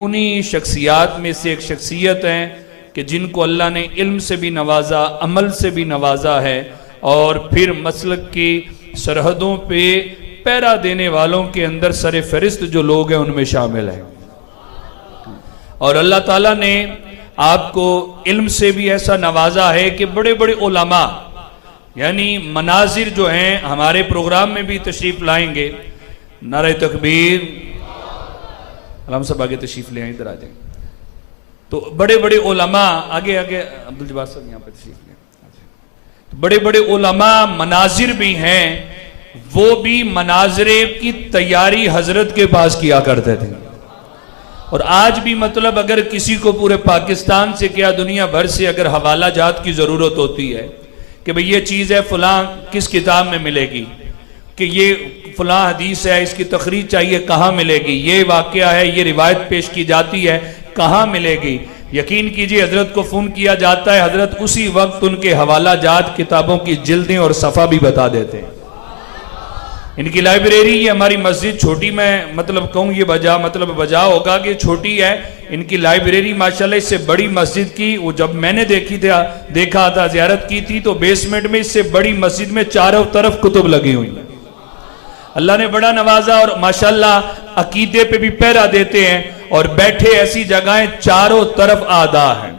उन्हीं शख्सियात में से एक शख्सियत हैं कि जिनको अल्लाह ने इल्म से भी नवाजा, अमल से भी नवाजा है और फिर मसलक की सरहदों पे पहरा देने वालों के अंदर सर फहरिस्त जो लोग हैं उनमें शामिल है। और अल्लाह ताला ने आपको इल्म से भी ऐसा नवाजा है कि बड़े बड़े उलमा यानी मनाजिर जो हैं हमारे प्रोग्राम में भी तशरीफ लाएंगे। नारे तकबीर, अलम सब आगे तशरीफ ले आए, इधर आ जाए। तो बड़े बड़े उलमा आगे आगे, अब्दुल जब्बार साहब यहाँ पे तशरीफ ले। तो बड़े बड़े उलमा मनाजिर भी हैं, वो भी मनाजरे की तैयारी हजरत के पास किया करते थे। और आज भी मतलब अगर किसी को पूरे पाकिस्तान से क्या दुनिया भर से अगर हवाला जात की ज़रूरत होती है कि भाई ये चीज़ है फ़लाँ किस किताब में मिलेगी, कि ये फ़लाँ हदीस है इसकी तखरीज चाहिए कहाँ मिलेगी, ये वाक़या है ये रिवायत पेश की जाती है कहाँ मिलेगी, यकीन कीजिए हज़रत को फ़ोन किया जाता है, हज़रत उसी वक्त उनके हवाला जात किताबों की जिल्दें और सफ़ा भी बता देते हैं। इनकी लाइब्रेरी, ये हमारी मस्जिद छोटी, मैं मतलब कहूँ ये वजह होगा कि छोटी है। इनकी लाइब्रेरी माशाल्लाह इससे बड़ी मस्जिद की, वो जब मैंने देखा था ज़ियारत की थी तो बेसमेंट में इससे बड़ी मस्जिद में चारों तरफ कुतुब लगी हुई हैं। अल्लाह ने बड़ा नवाजा और माशाल्लाह अकीदे पे भी पहरा देते हैं और बैठे ऐसी जगहें चारों तरफ आदा हैं,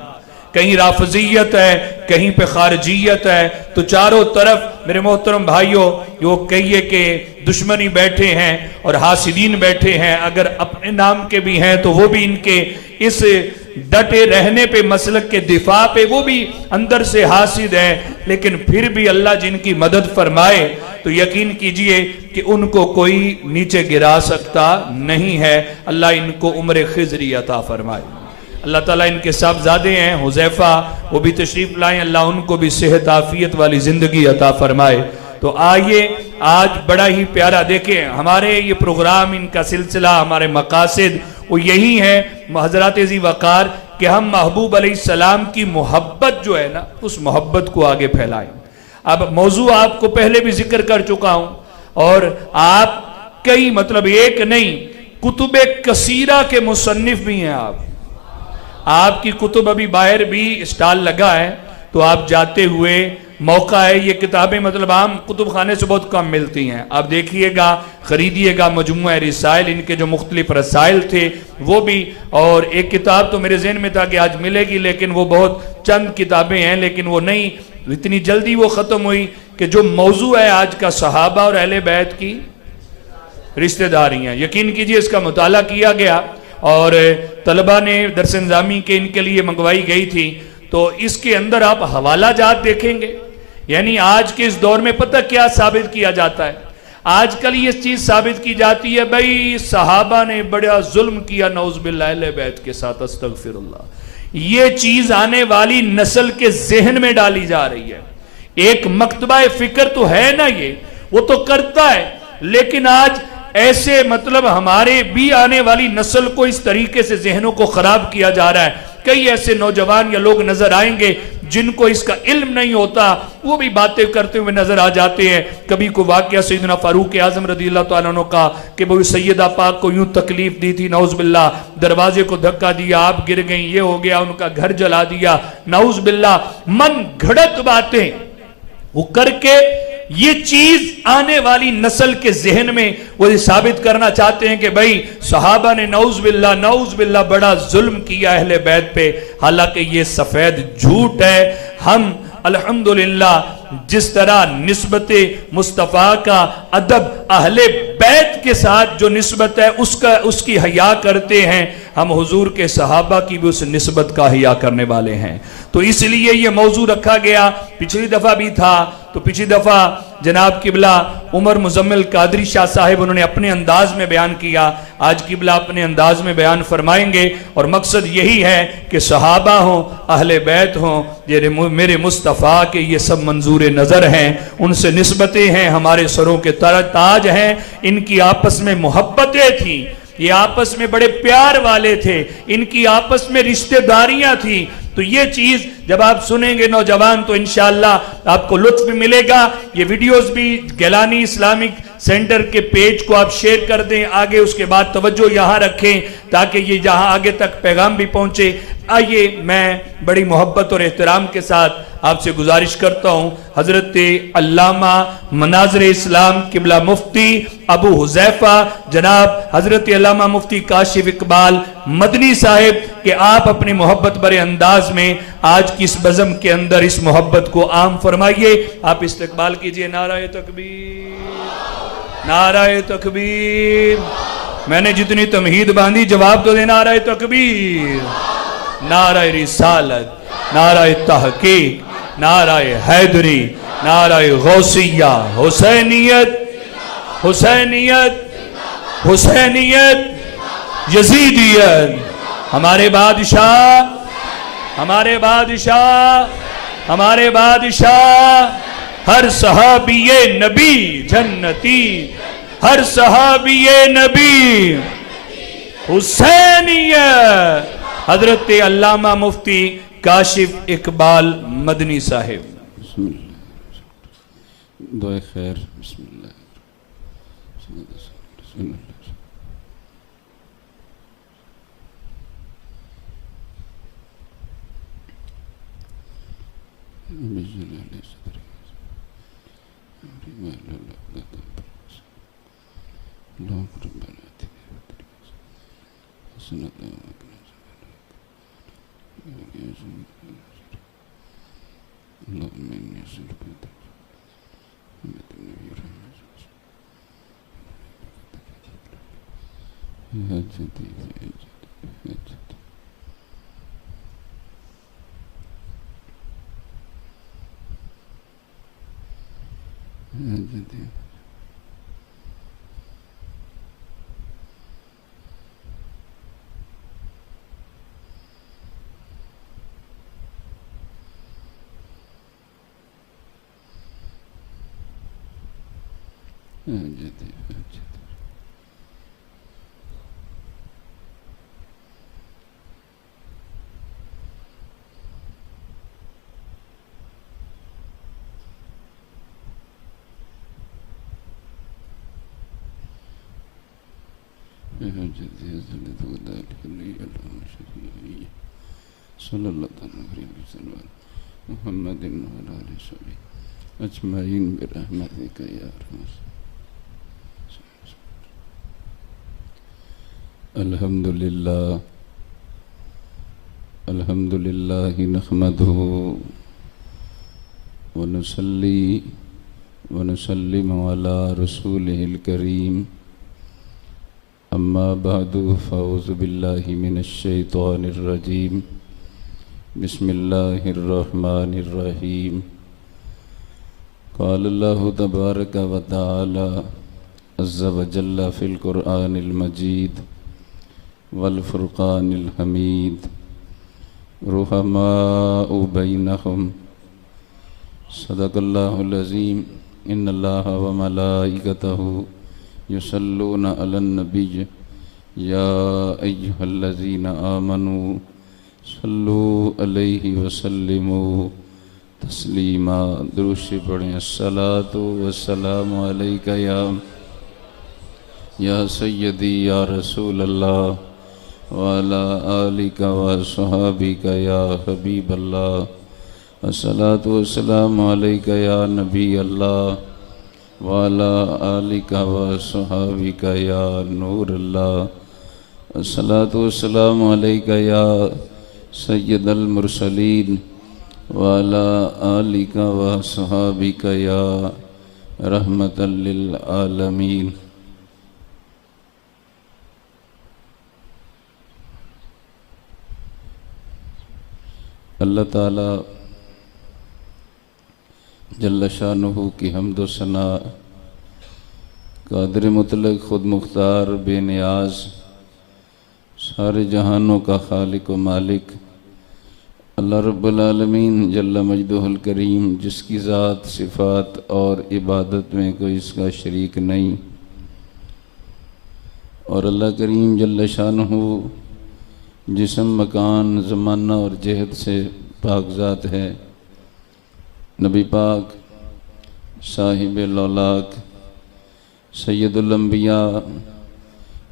कहीं राफजियत है कहीं पे खारजियत है, तो चारों तरफ मेरे मोहतरम भाइयों यो कहिए कि दुश्मनी बैठे हैं और हासिदीन बैठे हैं। अगर अपने नाम के भी हैं तो वो भी इनके इस डटे रहने पे मसलक के दिफा पे वो भी अंदर से हासिद है, लेकिन फिर भी अल्लाह जिनकी मदद फरमाए तो यकीन कीजिए कि उनको कोई नीचे गिरा सकता नहीं है। अल्लाह इनको उम्र खिजरी अता फरमाए। अल्लाह ताला इनके साहबजादे हैं हुज़ैफा, वो भी तशरीफ लाएं, अल्लाह उनको भी सेहत आफियत वाली ज़िंदगी अता फरमाए। तो आइए आज बड़ा ही प्यारा देखें हमारे ये प्रोग्राम, इनका सिलसिला, हमारे मकासद वो यही है हज़रात ज़ी वक़ार कि हम महबूब अलैहिस्सलाम की मोहब्बत जो है ना उस मोहब्बत को आगे फैलाएं। अब मौजू आपको पहले भी जिक्र कर चुका हूं और आप कई मतलब एक नहीं कुतुबे कसीरा के मुसन्निफ भी हैं। आपकी कुतुब अभी बाहर भी स्टॉल लगा है तो आप जाते हुए मौका है, ये किताबें मतलब आम कुतुब खाने से बहुत कम मिलती हैं, आप देखिएगा खरीदिएगा। मजमुआ रिसाइल, इनके जो मुख्तलिफ रसाइल थे वो भी, और एक किताब तो मेरे जहन में था कि आज मिलेगी लेकिन वो बहुत चंद किताबें हैं, लेकिन वो नहीं इतनी जल्दी वो ख़त्म हुई कि जो मौजू है आज का सहाबा और अहले बैत की रिश्तेदारियाँ। यकीन कीजिए इसका मुताला किया गया और तलबा ने दरस निज़ामी के इनके लिए मंगवाई गई थी। तो इसके अंदर आप हवाला जात देखेंगे, यानी आज के इस दौर में पता क्या साबित किया जाता है, आजकल ये चीज़ साबित की जाती है भाई सहाबा ने बड़ा जुल्म किया नौज़ बिल्लाह अहले बैत के साथ, अस्तगफिरुल्लाह। ये चीज़ आने वाली नस्ल के जहन में डाली जा रही है। एक मकतबा फिक्र तो है ना, ये वो तो करता है, लेकिन आज ऐसे मतलब हमारे भी आने वाली नस्ल को इस तरीके से जहनों को खराब किया जा रहा है। कई ऐसे नौजवान या लोग नजर आएंगे जिनको इसका इल्म नहीं होता, वो भी बातें करते हुए नजर आ जाते हैं। कभी को वाकया सैयदना फारूक आजम रज़ियल्लाहु तआला अन्हु का कि वो सैयदा पाक को यूं तकलीफ दी थी, नौज़ बिल्लाह, दरवाजे को धक्का दिया, आप गिर गई, ये हो गया, उनका घर जला दिया, नौज़ बिल्लाह। मन घड़त बातें वो करके ये चीज आने वाली नस्ल के जहन में वो साबित करना चाहते हैं कि भाई सहाबा ने नौज़ बिल्लाह बड़ा जुल्म किया अहले बैत पे। हालांकि ये सफेद झूठ है। हम अल्हम्दुलिल्लाह जिस तरह निस्बत मुस्तफ़ा का अदब अहले बैत के साथ जो निस्बत है उसकी हया करते हैं, हम हुजूर के सहाबा की भी उस निस्बत का हया करने वाले हैं। तो इसलिए ये मौजू रखा गया। पिछली दफ़ा भी था, तो पिछली दफ़ा जनाब किबला उमर मुजम्मिल कादरी शाह साहिब उन्होंने अपने अंदाज में बयान किया, आज किबला अपने अंदाज में बयान फरमाएंगे। और मकसद यही है कि सहाबा हों, अहले बैत हों, ये मेरे मुस्तफ़ा के ये सब मंजूर नज़र हैं, उनसे निस्बतें हैं, हमारे सरों के ताज हैं। इनकी आपस में मोहब्बतें थी, ये आपस में बड़े प्यार वाले थे, इनकी आपस में रिश्तेदारियां थी। तो ये चीज जब आप सुनेंगे नौजवान तो इंशाअल्लाह आपको लुत्फ भी मिलेगा। ये वीडियोस भी गिलानी इस्लामिक सेंटर के पेज को आप शेयर कर दें आगे, उसके बाद तवज्जो यहाँ रखें ताकि ये जहाँ आगे तक पैगाम भी पहुंचे। आइए मैं बड़ी मोहब्बत और एहतराम के साथ आपसे गुजारिश करता हूं हजरत अल्लामा मनाज़िर इस्लाम किबला मुफ्ती अबू हुज़ैफा जनाब हजरत अल्लामा मुफ्ती काशिफ इकबाल मदनी साहिब कि आप अपनी मोहब्बत भरे अंदाज में आज की इस बज़म के अंदर इस मोहब्बत को आम फरमाइए। आप इस्तकबाल कीजिए। नाराए तकबीर, नाराए तकबीर। मैंने जितनी तमहीद बांधी जवाब तो देना। नाराए तकबीर, नाराए रिसालत, नाराए तहकीक, नाराए हैदरी, नाराए गौसिया, हुसैनियत, हुसैनियत, हुसैनियत, यजीदियत। हमारे बादशाह, हमारे बादशाह, हमारे बादशाह हर सहाबिये नबी जन्नती, हर सहाबिये नबी हुसैनियत। हजरत अल्लामा मुफ्ती काशिफ इकबाल मदनी साहिब। दुआ खैर। बिस्मिल्लाह। अल्हम्दुलिल्लाह, अल्हम्दुलिल्लाह नहमदुहु व नुसल्ली व नुसल्लिमु अला रसूलिहिल करीम। अम्मा बअदु फ़अऊज़ु बिल्लाहि मिनश शैतानिर रजीम। बिस्मिल्लाहिर रहमानिर रहीम। क़ाल अल्लाहु तबारक व तआला अज़्ज़ा व जल्ला फ़िल क़ुरआनिल मजीद वल फ़ुरक़ानिल हमीद। रुहमाउ बैनहुम सदक़ल्लाहुल अज़ीम। इन्नल्लाहा व मलाइकतहु युसल्लूना अलन नबिय्य या अय्युहल्लज़ीना आमनू सल्लू अलैहि वसल्लिमू तस्लीमा। दुरूद शरीफ पढ़ें। अस्सलातु वस्सलामु अलैका या सय्यदी या रसूल अल्लाह व अला आलिका व अस्हाबिका या हबीब अल्लाह। अस्सलातु वस्सलामु अलैका या नबी अल्लाह व अला आलिका व अस्हाबिका या नूर अल्लाह। अस्सलातु वस्सलामु अलैका या सय्यदल मुरसलीन व अला आलिका व अस्हाबिका या रहमतल लिल आलमीन। अल्लाह ताला जल्ल शानुहु की हम्द व सना, कादिर मुतलक खुद मुख्तार बेनियाज, सारे जहानों का खालिक व मालिक अल्लाह रब्बुल आलमीन जल्ल मजदुहुल करीम, जिसकी ज़ात सिफ़ात और इबादत में कोई इसका शरीक नहीं। और अल्लाह करीम जल्ल शानुहु जिस्म मकान ज़माना और जहद से पाकज़ात है। नबी पाक साहिब लौलाक सैयदुल अंबिया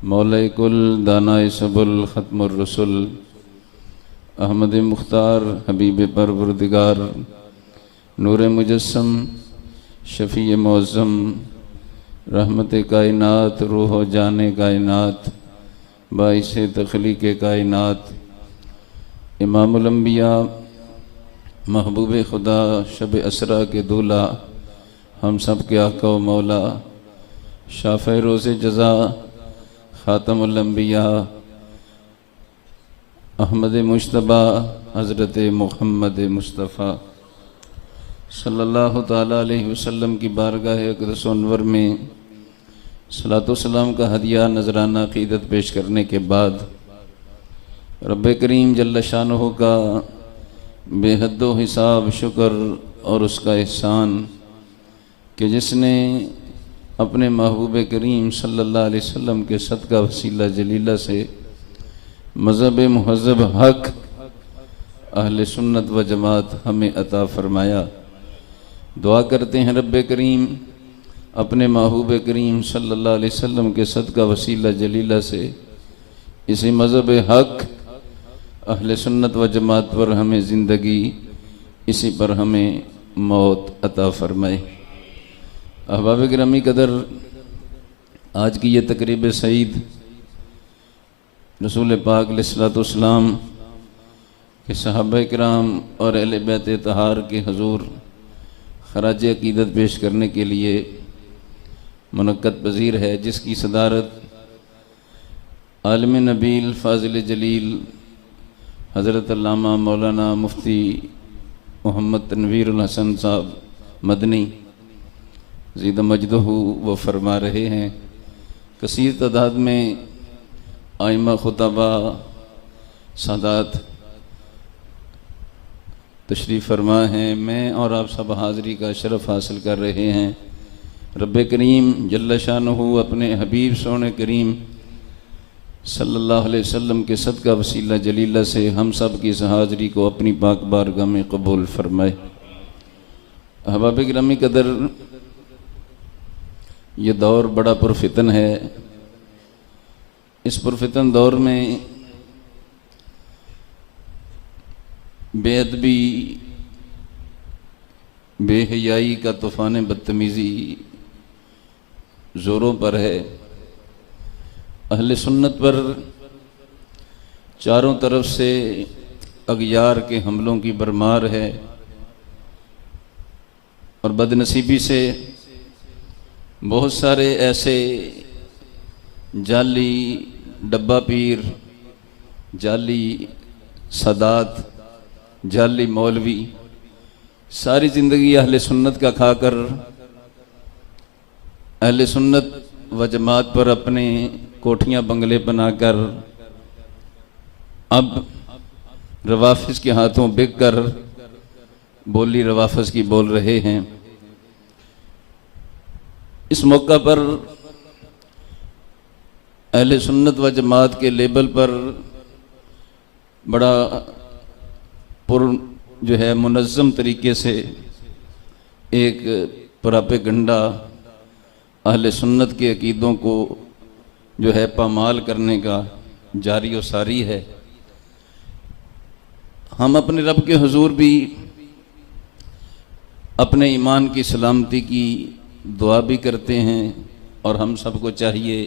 मौला कुल दानाए सबुल ख़त्मुर रसूल अहमद मुख्तार हबीब परवरदिगार नूर मुजस्सम शफ़ी मौज़म रहमत कायनात रूह जाने कायनात बाइस तख्लीक कायनात इमामुल अंबिया महबूब खुदा शब असरा के दूल्हा हम सब के आका व मौला शाफ़े रोज़े जज़ा ख़ातमुल अंबिया अहमद मुश्तबा हज़रत मुहम्मद मुस्तफ़ा सल्लल्लाहु ताला अलैहि वसल्लम की बारगाह अक़दस अनवर में सलातो सलाम का हदिया नजराना अक़ीदत पेश करने के बाद रब्बे करीम जल्ल शानहू का बेहद्दो हिसाब शुक्र और उसका एहसान कि जिसने अपने महबूब करीम सल्लल्लाहु अलैहि वसल्लम के सदका वसीला जलीला से मज़हब मुहज़्ज़ब हक़ अहले सुन्नत व जमात हमें अता फ़रमाया। दुआ करते हैं रब्बे करीम अपने महबूब करीम सल्लल्लाहु अलैहि वसल्लम के सदका वसीला जलीला से इसी मज़हब हक़ अहले सुन्नत व जमात पर हमें ज़िंदगी, इसी पर हमें मौत अता फ़रमाए। अहबाब गिरामी कदर, आज की ये तकरीब सईद रसूल पाक अलैहिस्सलाम के सहाबा किराम और अहले बैत तहार के हजूर खराज अक़ीदत पेश करने के लिए मुनक्कद पज़ीर है, जिसकी सदारत आलिम नबील फ़ाज़िल जलील हज़रत अल्लामा मौलाना मुफ्ती मोहम्मद तनवीरुल हसन साहब मदनी ज़ीद मजदहू वो फरमा रहे हैं। कसीर तादाद में आइमा खुतबा सादात तशरीफ़ फरमा हैं। मैं और आप सब हाज़री का शरफ़ हासिल कर रहे हैं। रब्बे करीम जल्ल शानहू अपने हबीब सोने करीम सल्लल्लाहु अलैहि वसल्लम के सदका वसीला जलीला से हम सब की इस हाज़री को अपनी पाक बारगाह में कबूल फरमाए। अहबाब गिरामी कदर, ये दौर बड़ा पुरफितन है। इस पुरफितन दौर में बेअदबी बेहयाई का तूफ़ान बदतमीज़ी ज़ोरों पर है। अहले सुन्नत पर चारों तरफ से अगयार के हमलों की भरमार है और बदनसीबी से बहुत सारे ऐसे जाली डब्बा पीर, जाली सादात, जाली मौलवी सारी ज़िंदगी अहले सुन्नत का खाकर अहले सुन्नत व जमात पर अपने कोठियाँ बंगले बनाकर अब रवाफ़िज़ के हाथों बिक कर बोली रवाफ़िज़ की बोल रहे हैं। इस मौका पर अहले सुन्नत व जमात के लेबल पर बड़ा जो है मुनज़्ज़म तरीके से एक प्रोपेगेंडा अहले सुन्नत के अकीदों को जो है पामाल करने का जारी व सारी है। हम अपने रब के हुजूर भी अपने ईमान की सलामती की दुआ भी करते हैं और हम सबको चाहिए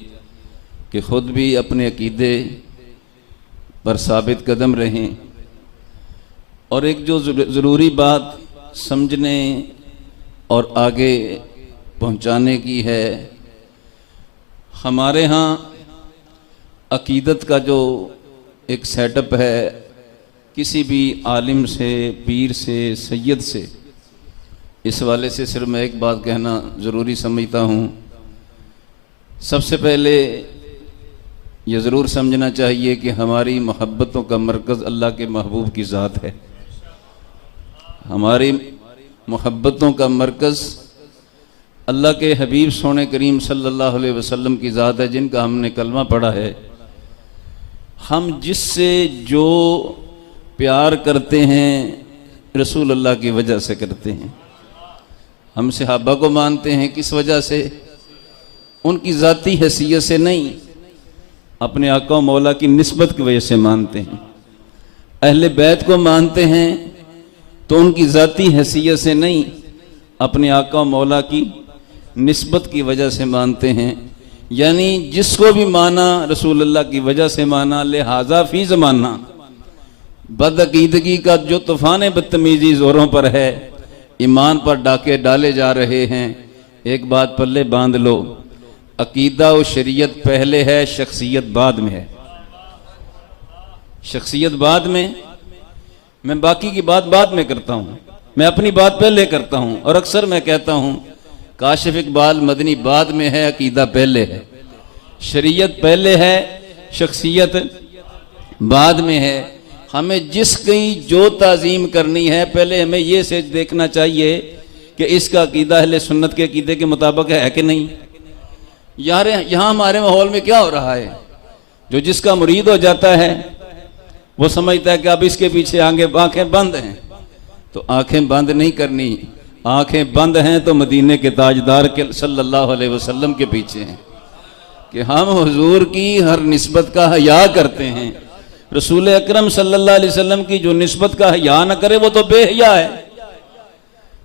कि ख़ुद भी अपने अकीदे पर साबित कदम रहें। और एक जो ज़रूरी बात समझने और आगे पहुंचाने की है, हमारे यहाँ अकीदत का जो एक सेटअप है, किसी भी आलिम से, पीर से, सैयद से, इस वाले से सिर्फ मैं एक बात कहना ज़रूरी समझता हूँ। सबसे पहले ये ज़रूर समझना चाहिए कि हमारी मोहब्बतों का मरकज़ अल्लाह के महबूब की ज़ात है। हमारी मोहब्बतों का मरकज़ अल्लाह के हबीब सोने करीम सल्लल्लाहु अलैहि वसल्लम की ज़ात है, जिनका हमने कलमा पढ़ा है। हम जिससे जो प्यार करते हैं रसूल अल्लाह की वजह से करते हैं। हम सहाबा को मानते हैं किस वजह से? उनकी ज़ाती हैसियत से नहीं, अपने आका व मौला की निस्बत की वजह से मानते हैं। अहले बैत को मानते हैं तो उनकी ज़ाती हैसियत से नहीं, अपने आका व मौला की निस्बत की वजह से मानते हैं। यानी जिसको भी माना रसूल अल्लाह की वजह से माना, लिहाजा फी ज़माना बदअकीदगी का जो तूफ़ान बदतमीज़ी ज़ोरों पर है, ईमान पर डाके डाले जा रहे हैं। एक बात पल्ले बांध लो, अकीदा और शरीयत पहले है, शख्सियत बाद में है। शख्सियत बाद में, मैं बाकी की बात बाद में करता हूँ, मैं अपनी बात पहले करता हूँ। और अक्सर मैं कहता हूँ काशिफ इकबाल मदनी बाद में है, अकीदा पहले है। शरीयत पहले है, शख्सियत बाद में है। हमें जिसकी जो ताज़ीम करनी है, पहले हमें ये से देखना चाहिए कि इसका अकीदा अहले सुन्नत के अकीदे के मुताबिक है कि नहीं। यार यहाँ हमारे माहौल में क्या हो रहा है, जो जिसका मुरीद हो जाता है वो समझता है कि अब इसके पीछे आंखें बंद हैं। तो आंखें बंद नहीं करनी, आंखें बंद हैं तो मदीने के ताजदार के सल्लल्लाहु अलैहि वसल्लम के पीछे हैं कि हम हुजूर की हर निस्बत का हया करते हैं। रसूल अकरम सल्लल्लाहु अलैहि वसल्लम की जो निस्बत का हया न करे वो तो बेहया है।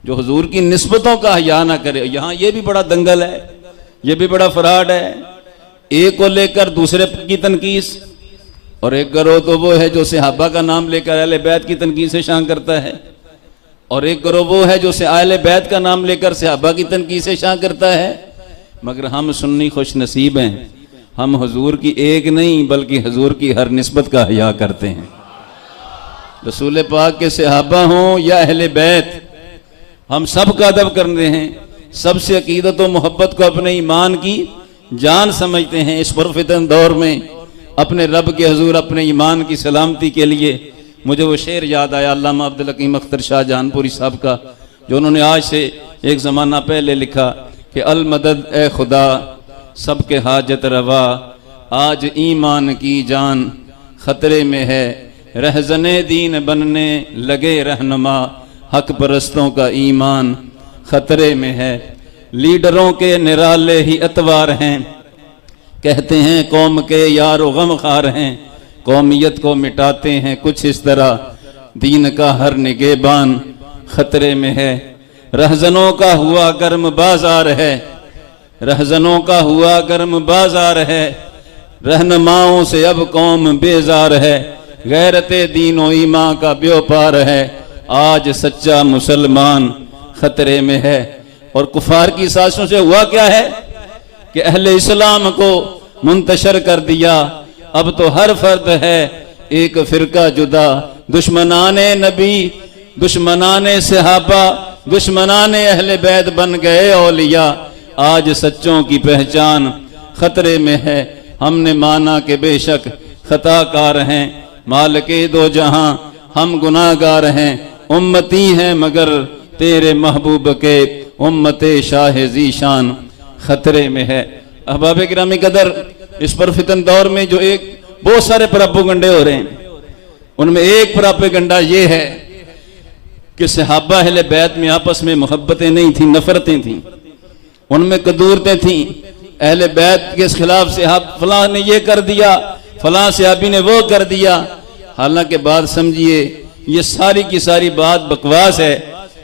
जो हुजूर की निस्बतों का हया न करे, यहाँ ये भी बड़ा दंगल है, ये भी बड़ा फराड है। एक को लेकर दूसरे की तनकीस, और एक करो तो वो है जो सहाबा का नाम लेकर अहले बैत की तनकीस से शान करता है, और एक करो वो है जो अहले बैत का नाम लेकर सहाबा की तनकीस से शान करता है। मगर हम सुन्नी खुश नसीब हैं, हम हुजूर की एक नहीं बल्कि हुजूर की हर निस्बत का हया करते हैं। रसूल पाक के सहाबा हों या अहले बैत, हम सब का अदब करते हैं, सबसे अकीदत व मोहब्बत को अपने ईमान की जान समझते हैं। इस पुरफितन दौर में अपने रब के हुजूर अपने ईमान की सलामती के लिए मुझे वो शेर याद आया अल्लामा अब्दुल हकीम अख्तर शाह जहानपुरी साहब का, जो उन्होंने आज से एक ज़माना पहले लिखा कि अल मदद ए खुदा सबके हाजत रवा, आज ईमान की जान खतरे में है, रहज़ने दीन बनने लगे रहनुमा, हक परस्तों का ईमान खतरे में है। लीडरों के निराले ही अतवार हैं, कहते हैं कौम के यारो गम खार हैं, कौमियत को मिटाते हैं कुछ इस तरह, दीन का हर निगेबान खतरे में है। रहजनों का हुआ गर्म बाजार है, रहजनों का हुआ गर्म बाजार है, रहनुमाओं से अब कौम बेजार है, गैरते दीनो ईमा का व्यापार है, आज सच्चा मुसलमान खतरे में है। और कुफार की साजिशों से हुआ क्या है कि अहले इस्लाम को मुंतशर कर दिया। अब तो हर फर्द है एक फिरका जुदा, दुश्मनाने नबी, दुश्मनाने सहाबा, दुश्मनाने अहले बैत बन गए औलिया, आज सच्चों की पहचान खतरे में है। हमने माना कि बेशक खताकार हैं, मालिके दो जहां हम गुनाहगार हैं, उम्मती हैं मगर तेरे महबूब के, उम्मते शाह ज़ीशान खतरे में है। अहबाब गिरामी कदर, इस पर फितन दौर में जो एक बहुत सारे प्रोपेगंडे हो रहे हैं, उनमें एक प्रोपेगंडा ये है कि सहाबा अहले बैत में आपस में मोहब्बतें नहीं थी, नफरतें थी, उनमें कदूरतें थी। अहले बैत के खिलाफ सहाब फलां ने ये कर दिया, फलां सहाबी ने वो कर दिया। हालांकि बात समझिए, ये सारी की सारी बात बकवास है,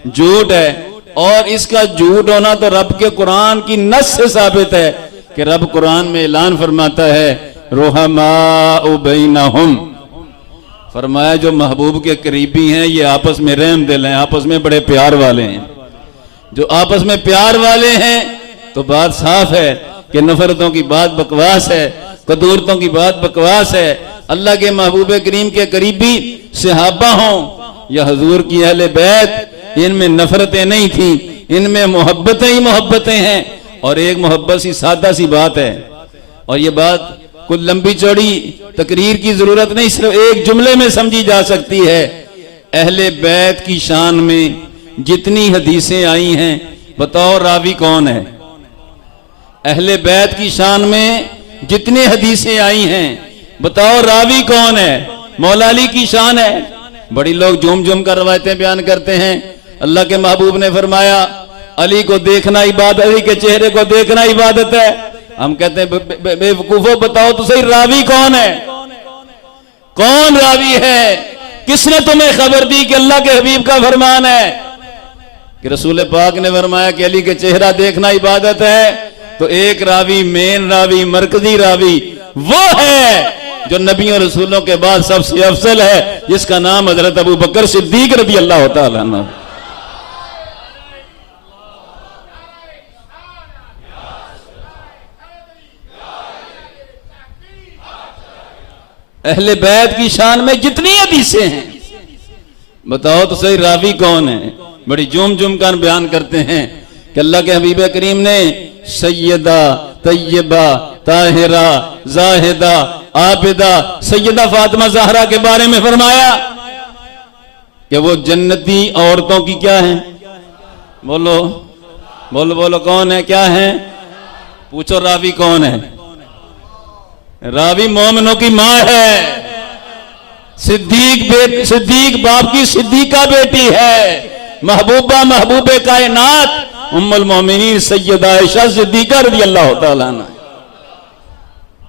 झूठ है। और इसका झूठ होना तो रब के कुरान की नस से साबित है कि रब कुरान में ऐलान फरमाता है रुहमाउ बैनहुम, फरमाया जो महबूब के करीबी हैं ये आपस में रहम दिल हैं, आपस में बड़े प्यार वाले हैं। जो आपस में प्यार वाले हैं तो बात साफ है कि नफरतों की बात बकवास है, कदूरतों की बात बकवास है। अल्लाह के महबूब करीम के करीबी सहाबा हों या हुजूर की अहले बैत, इनमें नफरतें नहीं थी, इनमें मोहब्बतें ही मोहब्बतें हैं। और एक मोहब्बत सी सादा सी बात है, और ये बात कोई लंबी चौड़ी तकरीर की जरूरत नहीं, सिर्फ एक जुमले में समझी जा सकती है। अहले बैत की शान में जितनी हदीसें आई हैं, बताओ रावी कौन है? अहले बैत की शान में जितनी हदीसें आई हैं, बताओ रावी कौन है? मौला अली की शान है। बड़ी लोग झूम झूम कर रवायतें बयान करते हैं। अल्लाह के महबूब ने फरमाया अली को देखना इबादत, अली के चेहरे को देखना इबादत है। हम कहते हैं बेवकूफो बताओ तो सही रावी कौन है? कौन रावी है? किसने तुम्हें खबर दी कि अल्लाह के हबीब का फरमान है कि रसूल पाक ने फरमाया कि अली के चेहरा देखना इबादत है? तो एक रावी, मेन रावी, मरकजी रावी वो है जो नबियों रसूलों के बाद सबसे अफजल है, जिसका नाम हजरत अबू बकर सिद्दीक रज़ी अल्लाह तआला अन्हु। अहले बैत की शान में जितनी हदीसें हैं, बताओ तो सही रावी कौन है? बड़ी जुम जुम कर बयान करते हैं कि अल्लाह के हबीब करीम ने सैयदा, तैयबा, ताहिरा, जाहिदा, आबिदा सैयदा फातिमा ज़हरा के बारे में फरमाया कि वो जन्नती औरतों की क्या है? बोलो बोलो बोलो, कौन है? क्या है? पूछो रावी कौन है? रावी मोमिनों की माँ है। सिद्दीक बाप की सिद्दीका बेटी है। महबूबा महबूबे कायनात उम्मुल मोमिनीन सैयदा आयशा सिद्दीका रज़ी अल्लाह तआला अन्हा।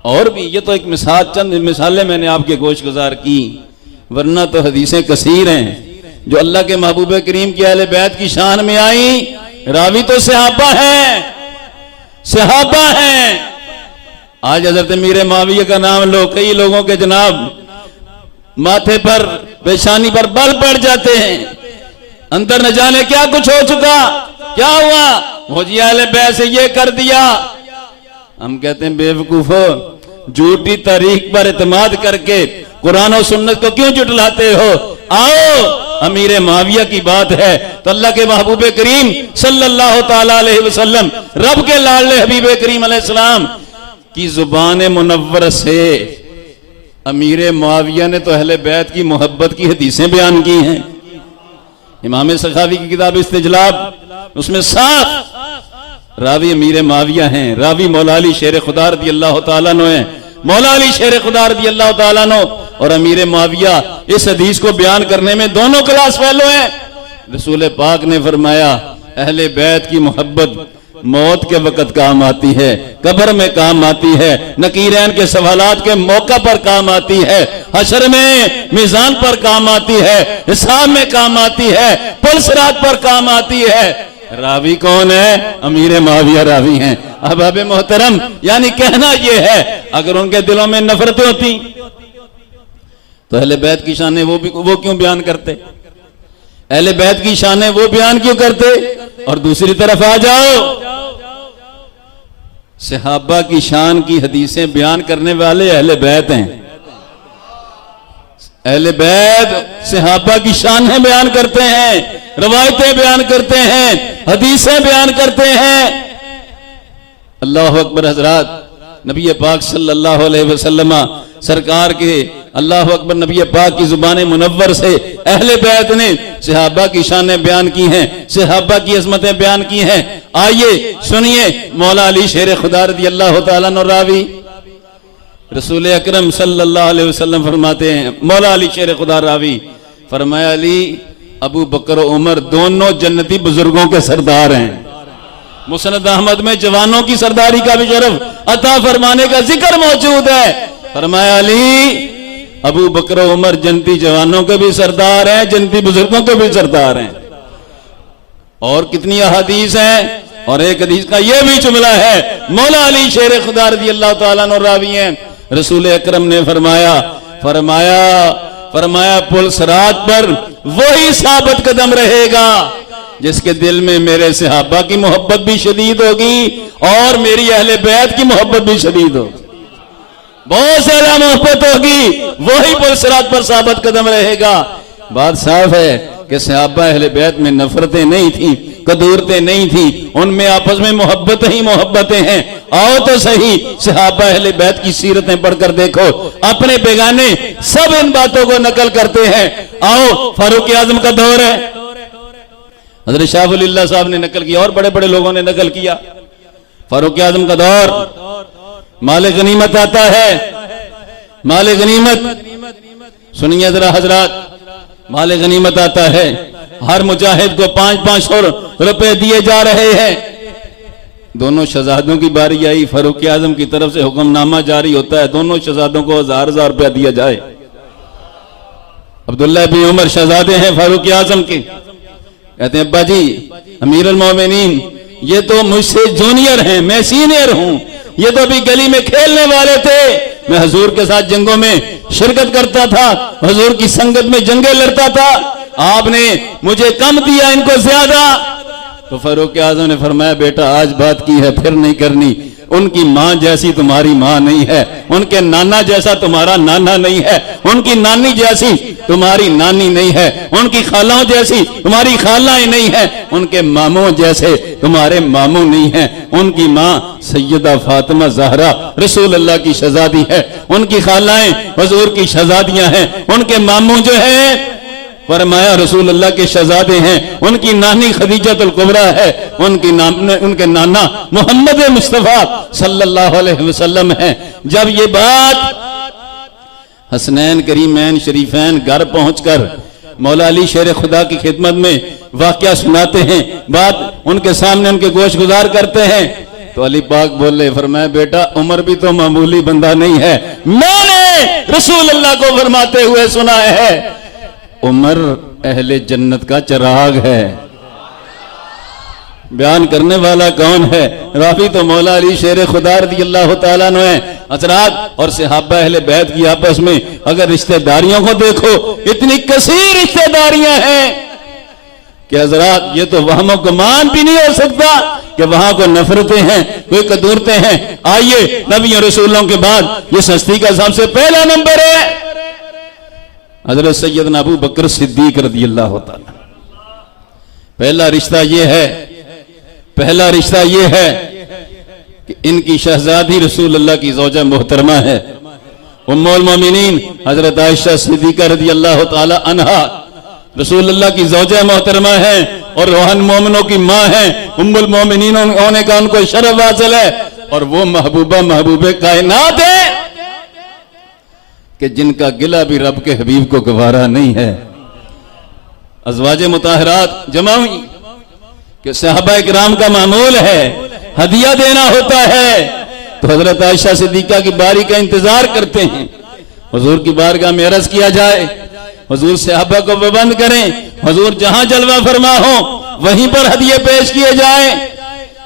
और भी ये तो एक मिसाल, चंद मिसालें मैंने आपके गोश गुजार की, वरना तो हदीसें कसीर हैं जो अल्लाह के महबूब करीम की अहले बैत की शान में आई। रावी तो सहाबा हैं, सहाबा हैं। आज हजरत मीर माविया का नाम लो, कई लोगों के जनाब माथे पर, पेशानी पर बल पड़ जाते हैं, अंदर न जाने क्या कुछ हो चुका, क्या हुआ, हो जी अहले बैत से ये कर दिया। हम कहते हैं बेवकूफो, झूठी तारीख पर इत्मीद करके कुरान और सुन्नत को क्यों जुटलाते हो? आओ, अमीर माविया की बात है तो अल्लाह के महबूब करीम सल्लल्लाहु ताला अलैहि वसल्लम, रब के लाडले हबीब करीम अलैहिस्सलाम की जुबान मुनव्वर से अमीर मुआविया ने तो अहले बैत की मोहब्बत की हदीसें बयान की हैं। इमाम सखावी की किताब इस्तिजलाब, उसमें साफ रावी अमीर मुआविया हैं। रावी मौला अली शेर खुदा रज़ी अल्लाह तआला अन्हु हैं। मौला अली शेर खुदा रज़ी अल्लाह तआला अन्हु और अमीर मुआविया इस हदीस को बयान करने में दोनों क्लास फेलो हैं। रसूल पाक ने फरमाया अहले बैत की मोहब्बत मौत के वक्त काम आती है, कब्र में काम आती है, नकीरैन के सवालात के मौका पर काम आती है, हशर में मीज़ान पर काम आती है, हिसाब में काम आती है, पुल सिरात पर काम आती है। रावी कौन है? अमीर मुआविया रावी हैं। अहबाब मोहतरम, यानी कहना यह है अगर उनके दिलों में नफरतें होती तो अहले बैत की शान वो क्यों बयान करते? अहले बैत की शान वो बयान क्यों करते? और दूसरी तरफ आ जाओ, सहाबा की शान की हदीसें बयान करने वाले अहले बैत हैं। अहले बैत सहाबा की शानें बयान करते हैं, रवायतें बयान करते हैं, हदीसें बयान करते हैं। अल्लाह अकबर। हजरात नबी पाक सल्लल्लाहु अलैहि वसल्लम सरकार के अल्लाह अकबर नबी पाक की जुबान मुनव्वर से अहले बैत ने सहाबा की शानें बयान की हैं, सहाबा की अजमतें बयान की हैं। आइए सुनिए, मौला अली शेर खुदा रज़ी अल्लाह तआला अन्हु रावी, रसूल अकरम सल्लल्लाहु अलैहि वसल्लम फरमाते हैं, मौला अली शेर खुदा रावी, फरमाया अली अबू बकर उमर दोनों जन्नती बुजुर्गों के सरदार हैं। मुसनद अहमद में जवानों की सरदारी का भी शरफ अता फरमाने का जिक्र मौजूद है। फरमाया अली अबू बकर उमर जन्नती जवानों के भी सरदार हैं, जन्नती बुजुर्गों के भी सरदार हैं। और कितनी अहादीस हैं, और एक हदीस का यह भी जुमला है, मौला अली शेर खुदा रज़ी अल्लाह तआला अन्हु रावी हैं। रसूल अकरम ने फरमाया पुल सिरात पर वही साबित कदम रहेगा जिसके दिल में मेरे सहाबा की मोहब्बत भी शदीद होगी और मेरी अहले बैत की मोहब्बत भी शदीद होगी, बहुत ज्यादा मोहब्बत होगी, वही पुल सिरात पर साबित कदम रहेगा। बात साफ है कि सहाबा अहले बैत में नफरतें नहीं थी, कदूरतें नहीं थी, उनमें आपस में मोहब्बत ही मोहब्बतें हैं। आओ तो सही, सहाबा अहले बैत की सीरतें पढ़कर देखो, अपने बेगाने सब इन बातों को नकल करते हैं। आओ, फारूक आजम का दौर है, हजरत शाह वलीउल्लाह साहब ने नकल किया और बड़े बड़े लोगों ने नकल किया। फारूक आजम का दौर, माल गनीमत आता है, माल गनीमत सुनिए जरा हजरात, माल गनीमत आता है, हर मुजाहिद को 500-500 रुपए दिए जा रहे हैं। दोनों शहजादों की बारी आई, फारूक आजम की तरफ से हुक्मनामा जारी होता है, दोनों शहजादों को 1000-1000 रुपया दिया जाए। अब्दुल्ला बिन उमर शहजादे हैं फारूक आजम के, कहते हैं अब्बा जी अमीर अल मोमिनीन, ये तो मुझसे जूनियर हैं, मैं सीनियर हूं, ये तो अभी गली में खेलने वाले थे, मैं हुजूर के साथ जंगों में शिरकत करता था, हुजूर की संगत में जंगे लड़ता था, आपने मुझे कम दिया, इनको ज्यादा। तो फारूक आजम ने फरमाया बेटा आज बात की है फिर नहीं करनी, उनकी मां जैसी तुम्हारी मां नहीं है, उनके नाना जैसा तुम्हारा नाना नहीं है, उनकी नानी जैसी तुम्हारी नानी नहीं है, उनकी खालाओं जैसी तुम्हारी खालाएं नहीं है, उनके मामों जैसे तुम्हारे मामू नहीं है। उनकी मां सैयदा फातिमा ज़हरा रसूल अल्लाह की शहजादी है, उनकी खालाएं हुजूर की शहजादियां हैं, उनके मामू जो है फरमाया रसूल अल्लाह के शहजादे हैं, उनकी नानी खदीजतुल कुबरा है, उनके नाना मोहम्मद मुस्तफा सल्लल्लाहु अलैहि वसल्लम है। जब ये बात हसनैन करीमैन शरीफैन घर पहुंचकर मौला अली शेर खुदा की खिदमत में वाकया सुनाते हैं, बात उनके सामने उनके गोश गुजार करते हैं, तो अली पाक बोले फरमाया बेटा उमर भी तो मामूली बंदा नहीं है, मैंने रसूल अल्लाह को फरमाते हुए सुना है उमर अहले जन्नत का चिराग है। बयान करने वाला कौन है? राफी तो मौला अली शेर खुदा रज़ी अल्लाह तआला अन्हु है। हज़रात और सहाबा अहले बैत की आपस में अगर रिश्तेदारियों को देखो, इतनी कसीर रिश्तेदारियां हैं कि हज़रात ये तो वहमो गुमान भी नहीं हो सकता कि वहां को नफरतें हैं, कोई कदूरतें हैं। आइए नबी और रसूलों के बाद ये सस्ती का सबसे पहला नंबर है हजरत सैयदना अबू बकर सिद्दीक रज़ी अल्लाह तआला। पहला रिश्ता ये है कि इनकी शहजादी रसूल अल्लाह की ज़ौजा मोहतरमा है, उम्मुल मोमिनीन हजरत आयशा सिद्दीका रज़ी अल्लाह तआला अन्हा रसूल अल्लाह की ज़ौजा मोहतरमा है और रोहन मोमिनों की माँ है, उम्मुल मोमिनीन होने का उनको शरफ हासिल है, और वो महबूबे कायनात है कि जिनका गिला भी रब के हबीब को गवारा नहीं है। अज़वाज मुताहरात जमा हुई कि सहाबा इकराम का मामूल है हदिया देना होता है, तो हजरत आयशा सिद्दीका की बारी का इंतजार करते हैं, हुजूर की बारगाह में अर्ज किया जाए, हुजूर सहाबा को पाबंद करें, हुजूर जहां जलवा फरमा हो वहीं पर हदिये पेश किए जाए।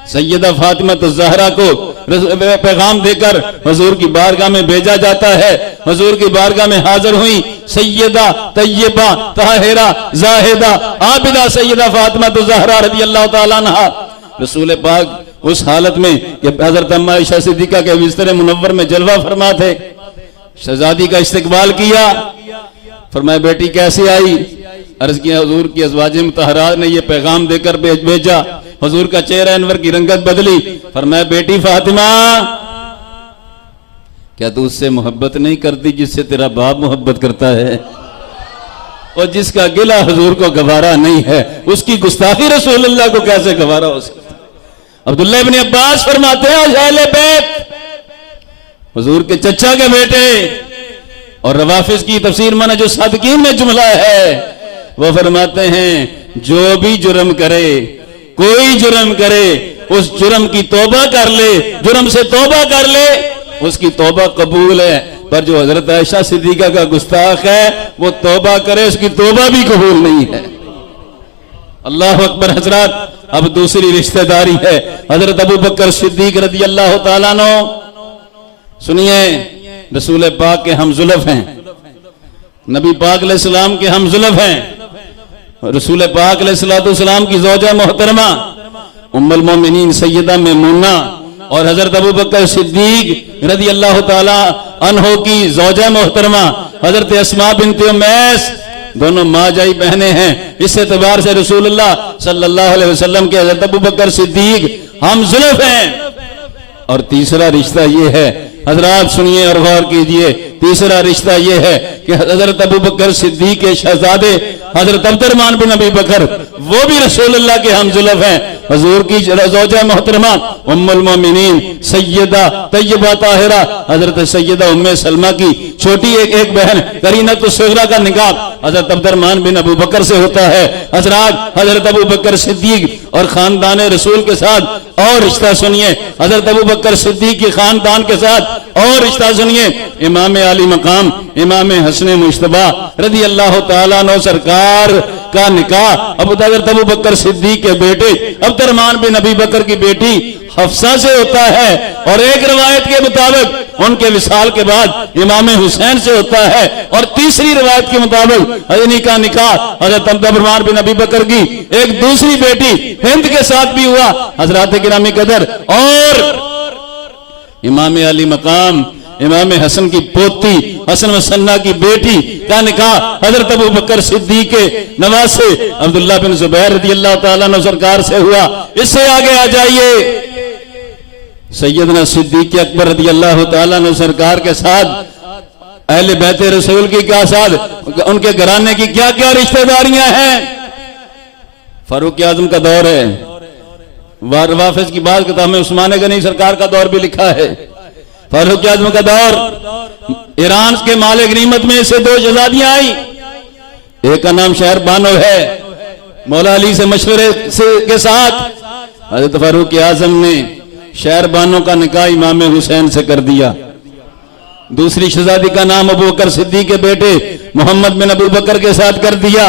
सैयदा फातिमा तो ज़हरा को पैगाम देकर हुजूर की बारगाह में भेजा जाता है, हुजूर की बारगाह में हाजिर हुई सैयदा तय्यबा ताहिरा जाहिदा आबिदा सैयदा फातिमा तो ज़हरा रज़ी अल्लाह तआला अन्हा। रसूल पाक उस हालत में कि हजरत अम्मा आयशा सिद्दीका के बिस्तर मुनव्वर में जलवा फरमा थे, शहजादी का इस्तकबाल किया, फरमाया बेटी कैसे आई? अर्ज किया हुजूर की अज़वाज मुतहरात ने ये पैगाम देकर भेजा। हुजूर का चेहरा अनवर की रंगत बदली, फरमाया बेटी फातिमा क्या तू उससे मोहब्बत नहीं करती जिससे तेरा बाप मोहब्बत करता है? और जिसका गिला हुजूर को गवारा नहीं है उसकी गुस्ताखी रसूल अल्लाह को कैसे गवारा हो सकता? अब्दुल्ला इब्न अब्बास फरमाते हैं अहले बैत हुजूर के चचा के बेटे, और रवाफिज की तफसीर माना जो सादिकीन में जुमला है वो फरमाते हैं जो भी जुर्म करे, कोई जुर्म करे, उस जुर्म की तौबा कर ले, जुर्म से तौबा कर ले, उसकी तौबा कबूल है, पर जो हजरत आयशा सिद्दीका का गुस्ताख है वो तौबा करे उसकी तौबा भी कबूल नहीं है। अल्लाह अकबर। हजरात अब दूसरी रिश्तेदारी है हजरत अबू बकर सिद्दीक रज़ी अल्लाह तआला अन्हु। सुनिए रसूल पाक के हम जुल्फ हैं, नबी पाक अलैहिस्सलाम के हम जुल्फ हैं, रसूल पाक अलैहिस्सलाम की ज़ौजा मोहतरमा उम्मुल मोमिनीन सैयदा मैमूना और हजरत अबू बकर सिद्दीक रज़ी अल्लाह तआला अन्हो की ज़ौजा मोहतरमा हजरत अस्मा बिन्त उमैस, दोनों माँ जाई बहनें हैं। इस एतबार से रसूलुल्लाह सल्लल्लाहु अलैहि वसल्लम के हजरत अबू बकर सिद्दीक हम जुल्फ हैं। और तीसरा रिश्ता ये है, हजरात सुनिए और गौर कीजिए, तीसरा रिश्ता ये है कि हजरत अबू बकर सिद्दीक के शहजादे हजरत अब्दुर्रहमान बिन अबी बकर वो भी रसूलुल्लाह के हम जुल्फ हैं, हजूर की ज़ौजा मोहतरमा उम्मुल मोमिनीन सैयदा तैयबा ताहिरा हजरत सैयदा उम्मे सलमा की छोटी एक बहन करीनतुस सुगरा का निकाह हजरत अब्दुर्रहमान बिन अबू बकर से होता है। हजरत हजरत अबू बकर सिद्दीक और खानदान रसूल के साथ और रिश्ता सुनिए, हजरत अबू बकर सिद्दीक के खानदान के साथ और रिश्ता सुनिए। इमाम आली मकाम इमाम हसन मुश्तबा रदी अल्लाह तआला अन्हु सरकार का निकाह हजरत अबू बकर सिद्दीक के बेटे अब्दुर्रहमान बिन अबी बकर की बेटी हफ्सा से होता है। और एक रवायत के मुताबिक उनके विसाल के बाद इमाम हुसैन से होता है। और तीसरी रवायत के मुताबिक हजनी का निकाह हजरत अब्दुर्रहमान बिन अबी बकर की एक दूसरी बेटी हिंद के साथ भी हुआ हजरत गिरामी कदर। और इमाम अली मकाम इमाम हसन की पोती हसन वसन्ना की बेटी का निकाह हजरत अबू बकर सिद्दीक के नवासे अब्दुल्ला बिन जुबैर रज़ी अल्लाह तआला अन्हु सरकार से हुआ। इससे आगे आ जाइए, सैयदना सिद्दीक अकबर रज़ी अल्लाह तआला अन्हु सरकार के साथ अहले बैत रसूल की क्या साथ उनके घराने की क्या क्या रिश्तेदारियां हैं। फारूक आजम का दौर है, वाफिज की बात किताब में उस्मान गनी सरकार का दौर भी लिखा है। फारूक आजम का दौर, ईरान के माले गनीमत में से दो शहजादियां आई, एक का नाम शहर बानो है, मौला अली से मशवरे के साथ हजरत फारूक आजम ने शहर बानो का निकाह इमाम हुसैन से कर दिया। दूसरी शहजादी का नाम अबू बकर सिद्दीक के बेटे मोहम्मद बिन अबू बकर के साथ कर दिया।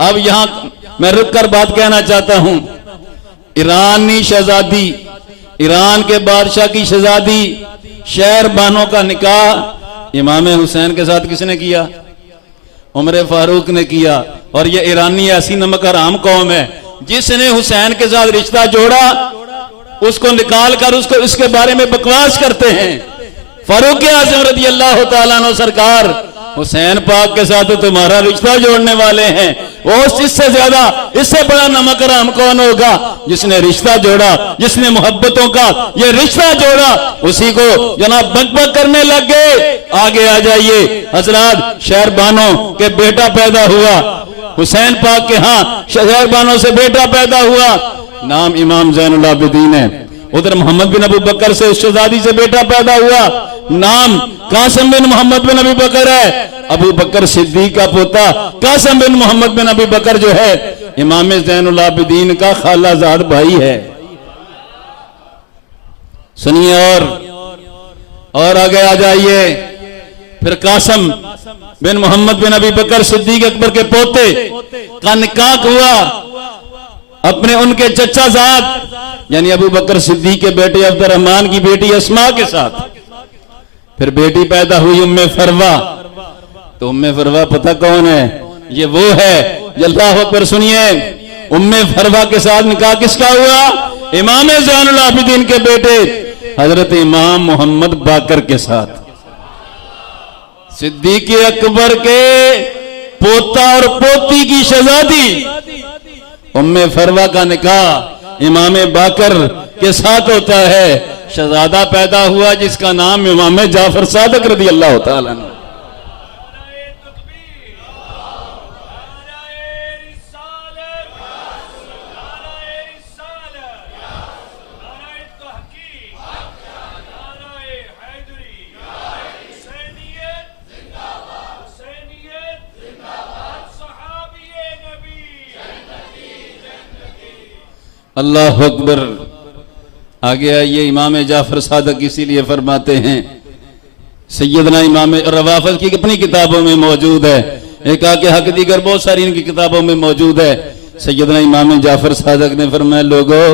अब यहां मैं रुक कर बात कहना चाहता हूं, ईरानी शहजादी, ईरान के बादशाह की शहजादी शहर बानो का निकाह इमाम हुसैन के साथ किसने किया? उमर फारूक ने किया। और ये ईरानी ऐसी नमक हराम कौम है जिसने हुसैन के साथ रिश्ता जोड़ा उसको निकाल कर उसको इसके बारे में बकवास करते हैं। फारूक आज़म रज़ी अल्लाह तआला अन्हु सरकार हुसैन पाक के साथ तो तुम्हारा रिश्ता जोड़ने वाले हैं, वो इससे ज्यादा इससे बड़ा नमक हराम कौन होगा जिसने रिश्ता जोड़ा, जिसने मोहब्बतों का ये रिश्ता जोड़ा, उसी को जनाब बकबक करने लग गए। आगे आ जाइए, हजरात शहर बानो के बेटा पैदा हुआ, हुसैन पाक के यहाँ शहर बानो से बेटा पैदा हुआ, नाम इमाम ज़ैनुल आबिदीन है। उधर मोहम्मद बिन अबू बकर से उस शहजादी से बेटा पैदा हुआ, नाम कासिम बिन मोहम्मद बिन अबी बकर है। अबू बकर सिद्दीक का पोता कासिम बिन मोहम्मद बिन अबी बकर जो है इमाम ज़ैनुल आबिदीन का खालाजाद भाई है। सुनिए और आगे आ जाइए, फिर कासिम बिन मोहम्मद बिन अबी बकर सिद्दीक अकबर के पोते का निकाह हुआ अपने उनके चचा साहब यानी अबू बकर सिद्दीक के बेटे अब्दुर्रहमान की बेटी अस्मा के साथ। फिर बेटी पैदा हुई उम्मे फरवा। तो उम्मे फरवा पता कौन है? ये वो है, अल्लाह अकबर। सुनिए, उम्मे फरवा के साथ निकाह किसका हुआ? इमाम ज़ैनुल आबिदीन के बेटे हजरत इमाम मोहम्मद बाकर के साथ। सिद्दीक अकबर के पोता और पोती की शहजादी उम्मे फरवा का निकाह इमाम बाकर के साथ होता है। शहजादा पैदा हुआ जिसका नाम इमाम जाफर सादिक रज़ी अल्लाह तआला अन्हु। अल्लाह अकबर। आगे आइए, इमाम जाफर सादिक इसीलिए फरमाते हैं, सैयदना इमाम रवाफत की अपनी किताबों में मौजूद है, एक आके हक दीगर बहुत सारी इनकी किताबों में मौजूद है। सैयदना इमाम जाफर सादिक ने फरमाया, लोगों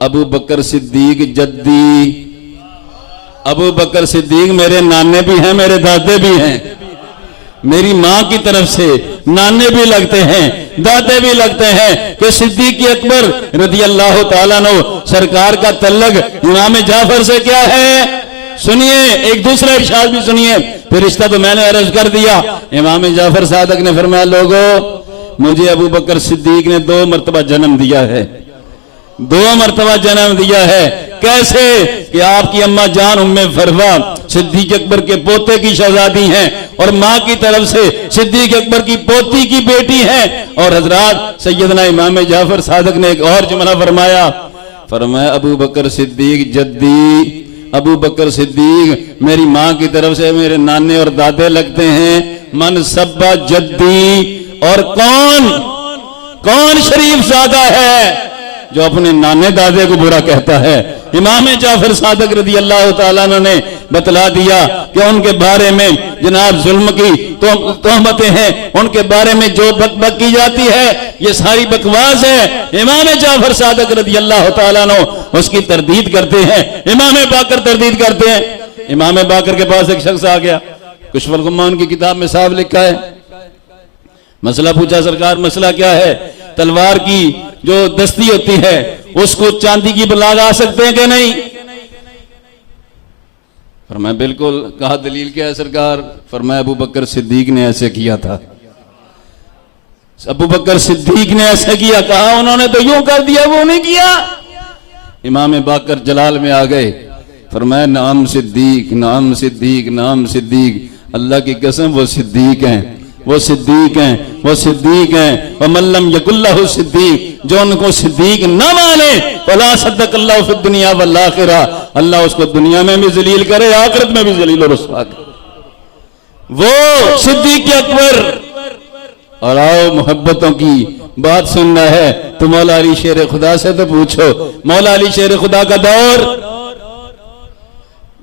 अबू बकर सिद्दीक जद्दी, अबू बकर सिद्दीक मेरे नाने भी हैं, मेरे दादे भी हैं, मेरी मां की तरफ से नाने भी लगते हैं, दादे भी लगते हैं कि सिद्दीक अकबर रज़ी अल्लाह तआला अन्हु सरकार का तल्लक इमाम जाफर से क्या है? सुनिए, एक दूसरा इरशाद भी सुनिए। फिर रिश्ता तो मैंने अर्ज कर दिया। इमाम जाफर सादिक ने फरमाया, लोगों मुझे अबू बकर सिद्दीक ने 2 मरतबा जन्म दिया है, 2 मरतबा जन्म दिया है। कैसे कि आपकी अम्मा जान उम्मे फरवा सिद्दीक अकबर के पोते की शहजादी हैं और माँ की तरफ से सिद्दीक अकबर की पोती की बेटी हैं। और हजरात सैयदना इमाम जाफर सादिक ने एक और जुमला फरमाया अबू बकर सिद्दीक जद्दी, अबू बकर सिद्दीक मेरी माँ की तरफ से मेरे नाने और दादे लगते हैं। मन सब्बा जद्दी, और कौन शरीफ ज़ादा है जो अपने नाने दादे को बुरा कहता है। इमाम जाफर सादिक रज़ी अल्लाह ताला अन्हु ने बतला दिया कि उनके बारे में जनाब जुल्म की तोहमतें हैं, उनके बारे में जो बक की जाती है ये सारी बकवास है। इमाम जाफर सादिक रज़ी अल्लाह ताला अन्हु उसकी तरदीद करते हैं, इमाम बाकर तरदीद करते हैं। इमाम बाकर के पास एक शख्स आ गया, कुशवल गुम्मान की किताब में साफ लिखा है, मसला पूछा सरकार मसला क्या है? तलवार की जो दस्ती होती है उसको चांदी की लगा सकते हैं कि नहीं? फरमाया बिल्कुल। कहा दलील क्या है सरकार? फरमाया अबू बकर सिद्दीक ने ऐसे किया था, अबू बकर सिद्दीक ने ऐसे किया। कहा उन्होंने तो यूं कर दिया, वो नहीं किया। इमाम बाकर जलाल में आ गए, फरमाया नाम सिद्दीक, नाम सिद्दीक, नाम सिद्दीक, अल्लाह की कसम वो सिद्दीक हैं, वो सिद्दीक हैं, वो सिद्दीक हैं। वमल्लम यकुल्लाहु सिद्दीक, जो उनको सिद्दीक न माने फला सद्दक़ल्लाहु फिद दुनिया वल आखिरा, अल्लाह उसको दुनिया में भी जलील करे, आखिरत में भी जलील और रुसवा करे। वो सिद्दीक अकबर। और आओ मोहब्बतों की बात सुनना है तो मौला अली शेर खुदा से तो पूछो। मौला अली शेर खुदा का दौर,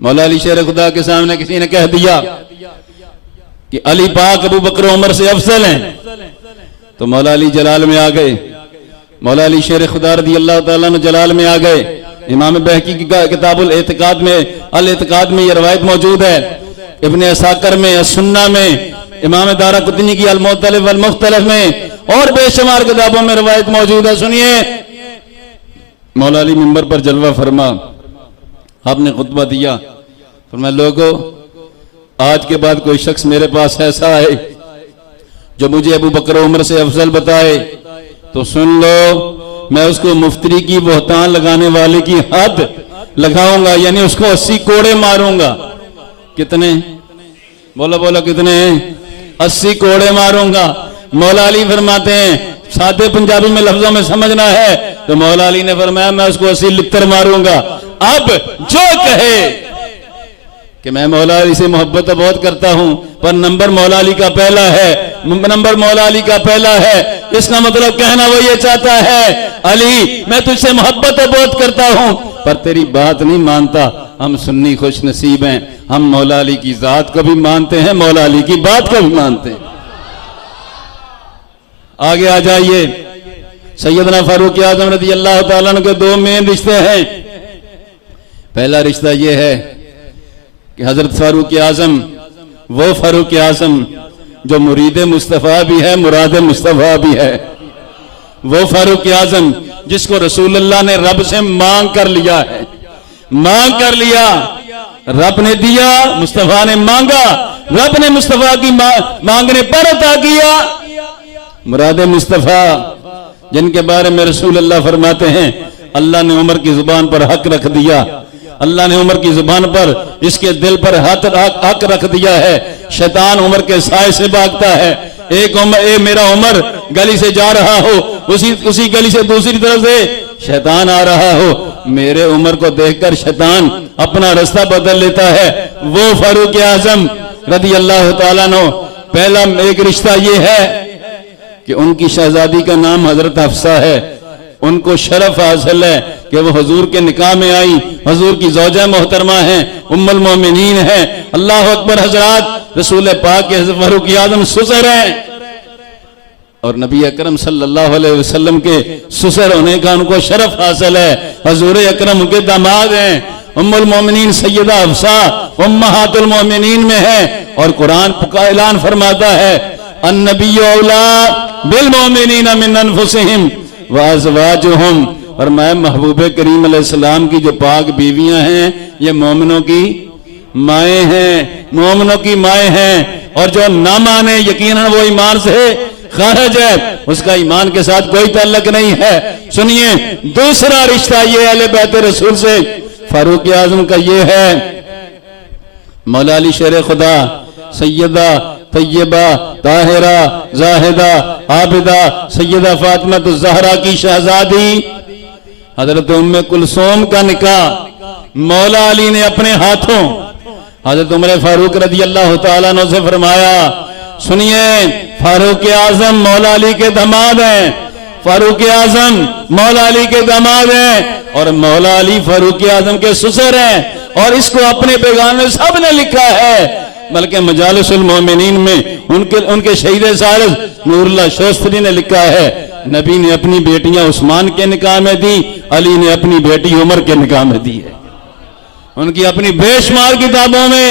मौला अली शेर खुदा के सामने किसी ने कह दिया कि अली पाक अबू बकर उमर से अफजल हैं, तो मौला अली जलाल में आ गए। मौला अली शेर खुदा रज़ी अल्लाह ताला अन्हु जलाल में आ गए। इमाम बहकी की किताबुल एतिकाद में अल एतिकाद में यह रवायत मौजूद है, इब्ने असाकर में, सुन्ना में, इमाम दाराकुतनी की अल मुख्तलिफ वल मुख्तलिफ में और बेशुमार किताबों में रवायत मौजूद है। सुनिए, मौला अली मिंबर पर जलवा फरमा, आपने खुतबा दिया, फरमाया लोगों आज के बाद कोई शख्स मेरे पास ऐसा है जो मुझे अबू बकर उमर से अफजल बताए तो सुन लो, मैं उसको मुफ्तरी की बोहतान लगाने वाले की हद लगाऊंगा, यानी उसको 80 कोड़े मारूंगा। कितने? बोलो बोलो कितने? 80 कोड़े मारूंगा। मौला अली फरमाते हैं, सादे पंजाबी में लफ्जों में समझना है तो मौला अली ने फरमाया मैं उसको 80 लित्तर मारूंगा। अब जो कहे कि मैं मौला अली से मोहब्बत तो बहुत करता हूं पर नंबर मौला अली का पहला है, नंबर मौला अली का पहला है, इसका मतलब कहना वो ये चाहता है अली मैं तुझसे मोहब्बत तो बहुत करता हूं पर तेरी बात नहीं मानता। हम सुन्नी खुश नसीब हैं, हम मौला अली की जात को भी मानते हैं, मौला अली की बात को भी मानते हैं। आगे आ जाइए, सैयदना फारूक आजम रज़ी अल्लाह ताला अन्हु के दो मेन रिश्ते हैं। पहला रिश्ता यह है कि हजरत फारूक आजम वो फारूक आजम जो मुरीद मुस्तफ़ा भी है, मुराद मुस्तफ़ा भी है। वो फारूक आजम जिसको रसूलुल्लाह ने रब से मांग कर लिया है, मांग कर लिया, रब ने दिया, मुस्तफ़ा ने मांगा, रब ने मुस्तफ़ा की मांगने पर अता किया। मुराद मुस्तफ़ा जिनके बारे में रसूलुल्लाह फरमाते हैं अल्लाह ने उमर की जुबान पर हक रख दिया, अल्लाह ने उमर की जुबान पर इसके दिल पर हक रख दिया है। शैतान उमर के साए से भागता है। एक उमर, मेरा उमर गली से जा रहा हो, उसी गली से दूसरी तरफ से शैतान आ रहा हो, मेरे उमर को देखकर शैतान अपना रास्ता बदल लेता है। वो फारूक आजम रज़ी अल्लाह ताला अन्हु, पहला एक रिश्ता ये है कि उनकी शहजादी का नाम हजरत हफ्सा है। उनको शरफ हासिल है कि वो हुजूर के निकाह में आई, हुजूर की ज़ौजा मोहतरमा है, उम्मुल मोमिनीन है। अल्लाह अकबर। हजरात रसूल पाक के फारूक आजम ससुर हैं और नबी अकरम सल्लल्लाहु अलैहि वसल्लम के ससुर होने का उनको शरफ हासिल है। हुजूर अकरम उनके दामाद हैं। उम्मुल मोमिनीन सैयदा हफ्सा उम्महातुल मोमिनीन में है और कुरान का ऐलान फरमाता है अन्नबिय्यु औला बिल मोमिनीन मिन अनफुसिहिम व अज़वाजुहुम। और मैं महबूब करीम अलैहिस्सलाम की जो पाक बीवियां हैं ये मोमिनों की माएँ हैं, मोमिनों की माएँ हैं। और जो ना माने यकीनन वो ईमान से खारिज है, उसका ईमान के साथ कोई ताल्लुक नहीं है। सुनिए, दूसरा रिश्ता ये अहले बैत रसूल से फारूक आजम का ये है, मौला अली शेर खुदा सैयदा तैयबा ताहिरा जाहिदा आबिदा सैयदा फातिमा तो ज़हरा की शहजादी हजरत उम्मे कुलसूम का निकाह मौला अली ने अपने हाथों हजरत उमर फारूक रदी अल्लाह तआला अन्हु से फरमाया। सुनिए, फारूक आजम मौला अली के दामाद हैं, फारूक आजम मौला अली के दामाद हैं और मौला अली फारूक आजम के ससुर हैं। और इसको अपने पैगाम में सब ने लिखा है, बल्कि मजालिसुल मोमिनीन में उनके शहीद सालिस नूरुल्लाह शोस्तरी ने लिखा है, नबी ने अपनी बेटियां उस्मान के निकाह में दी, अली ने अपनी बेटी उमर के निकाह में दी है। उनकी अपनी बेशुमार किताबों में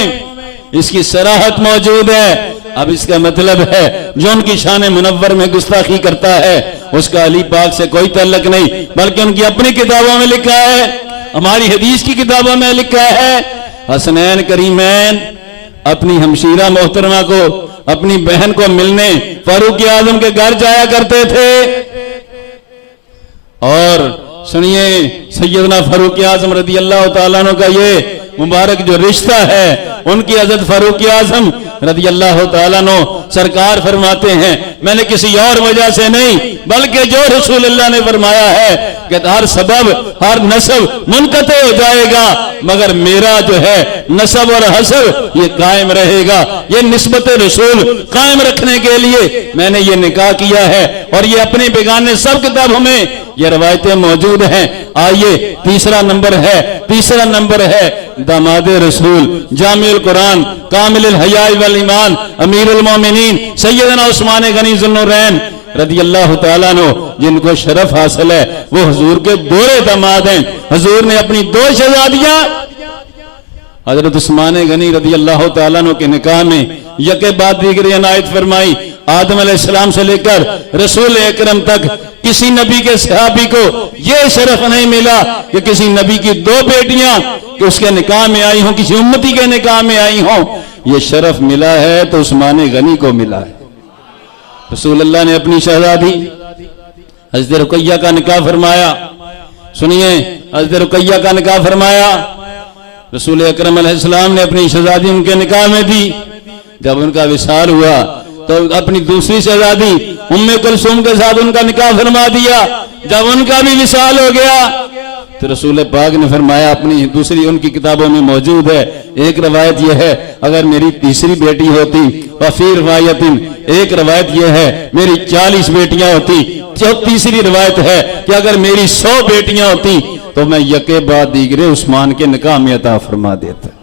इसकी सराहत मौजूद है। अब इसका मतलब है जो उनकी शान मुनव्वर में गुस्ताखी करता है उसका अली पाक से कोई तल्लक नहीं, बल्कि उनकी अपनी किताबों में लिखा है, हमारी हदीस की किताबों में लिखा है, हसनैन करीमैन अपनी हमशीरा मोहतरमा को, अपनी बहन को मिलने फारूक आजम के घर जाया करते थे। और सुनिए, सैयदना फारूक आजम रदी अल्लाह तआला अन्हु का ये मुबारक जो रिश्ता है, उनकी हजरत फारूक आजम रदी अल्लाह तआला अन्हु सरकार फरमाते हैं, मैंने किसी और वजह से नहीं बल्कि जो रसूल अल्लाह ने फरमाया है कि हर सबब हर नसब मुनक़ते हो जाएगा मगर मेरा जो है नसब और हसब ये कायम रहेगा। ये निस्बत रसूल कायम रखने के लिए मैंने ये निकाह किया है और ये अपने बेगाने सब किताबों में ये रवायतें मौजूद हैं। आइए तीसरा नंबर है दामाद रसूल जामिउल कुरान कामिलुल हया वल ईमान अमीरुल मोमिनीन सैयदना उस्मान गनी ज़ुन्नुरैन रदी अल्लाह तआला अन्हु, जिनको शरफ हासिल है, वो हुजूर के दोहरे दामाद हैं। हुजूर ने अपनी दो शहजादियां हजरत उस्मान गनी रदी अल्लाह तआला अन्हु के निकाह में यके बाद दीगर इनायत फरमाई। आदम अलैहिस्सलाम से लेकर रसूल अकरम तक किसी नबी के सहाबी को यह शरफ नहीं मिला कि किसी नबी की दो बेटियां कि उसके निकाह में आई हों, किसी उम्मती के निकाह में आई हों। यह शरफ मिला है तो उस्मान गनी को मिला है। रसूल अल्लाह ने अपनी शहजादी हज़रत रुकैया का निकाह फरमाया। सुनिए, हज़रत रुकैया का निकाह फरमाया। रसूल अकरम अलैहिस्सलाम ने अपनी शहजादी उनके निकाह में दी। जब उनका विसाल हुआ तो अपनी दूसरी शहजादी उम्मे कुलसूम के साथ उनका निकाह फरमा दिया। जब उनका भी विसाल हो गया तो रसूल पाक ने फरमाया, अपनी दूसरी उनकी किताबों में मौजूद है, एक रवायत यह है अगर मेरी तीसरी बेटी होती, वफी रवायतिन एक रवायत यह है मेरी 40 बेटियां होती, जो तीसरी रवायत है कि अगर मेरी 100 बेटियां होती तो मैं यके बाद दीगरे उस्मान के निकाह में अता फरमा देता।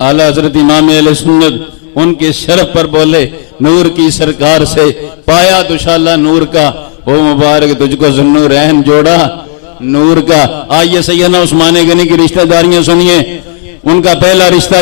आला हजरत इमाम अहले सुन्नत उनके शरफ पर बोले, नूर की सरकार से पाया दुशाला नूर का, ओ मुबारक तुझको ज़ुन्नुरैन जोड़ा नूर का। आइए सैयदना उस्मान गनी की रिश्तेदारियां सुनिए। उनका पहला रिश्ता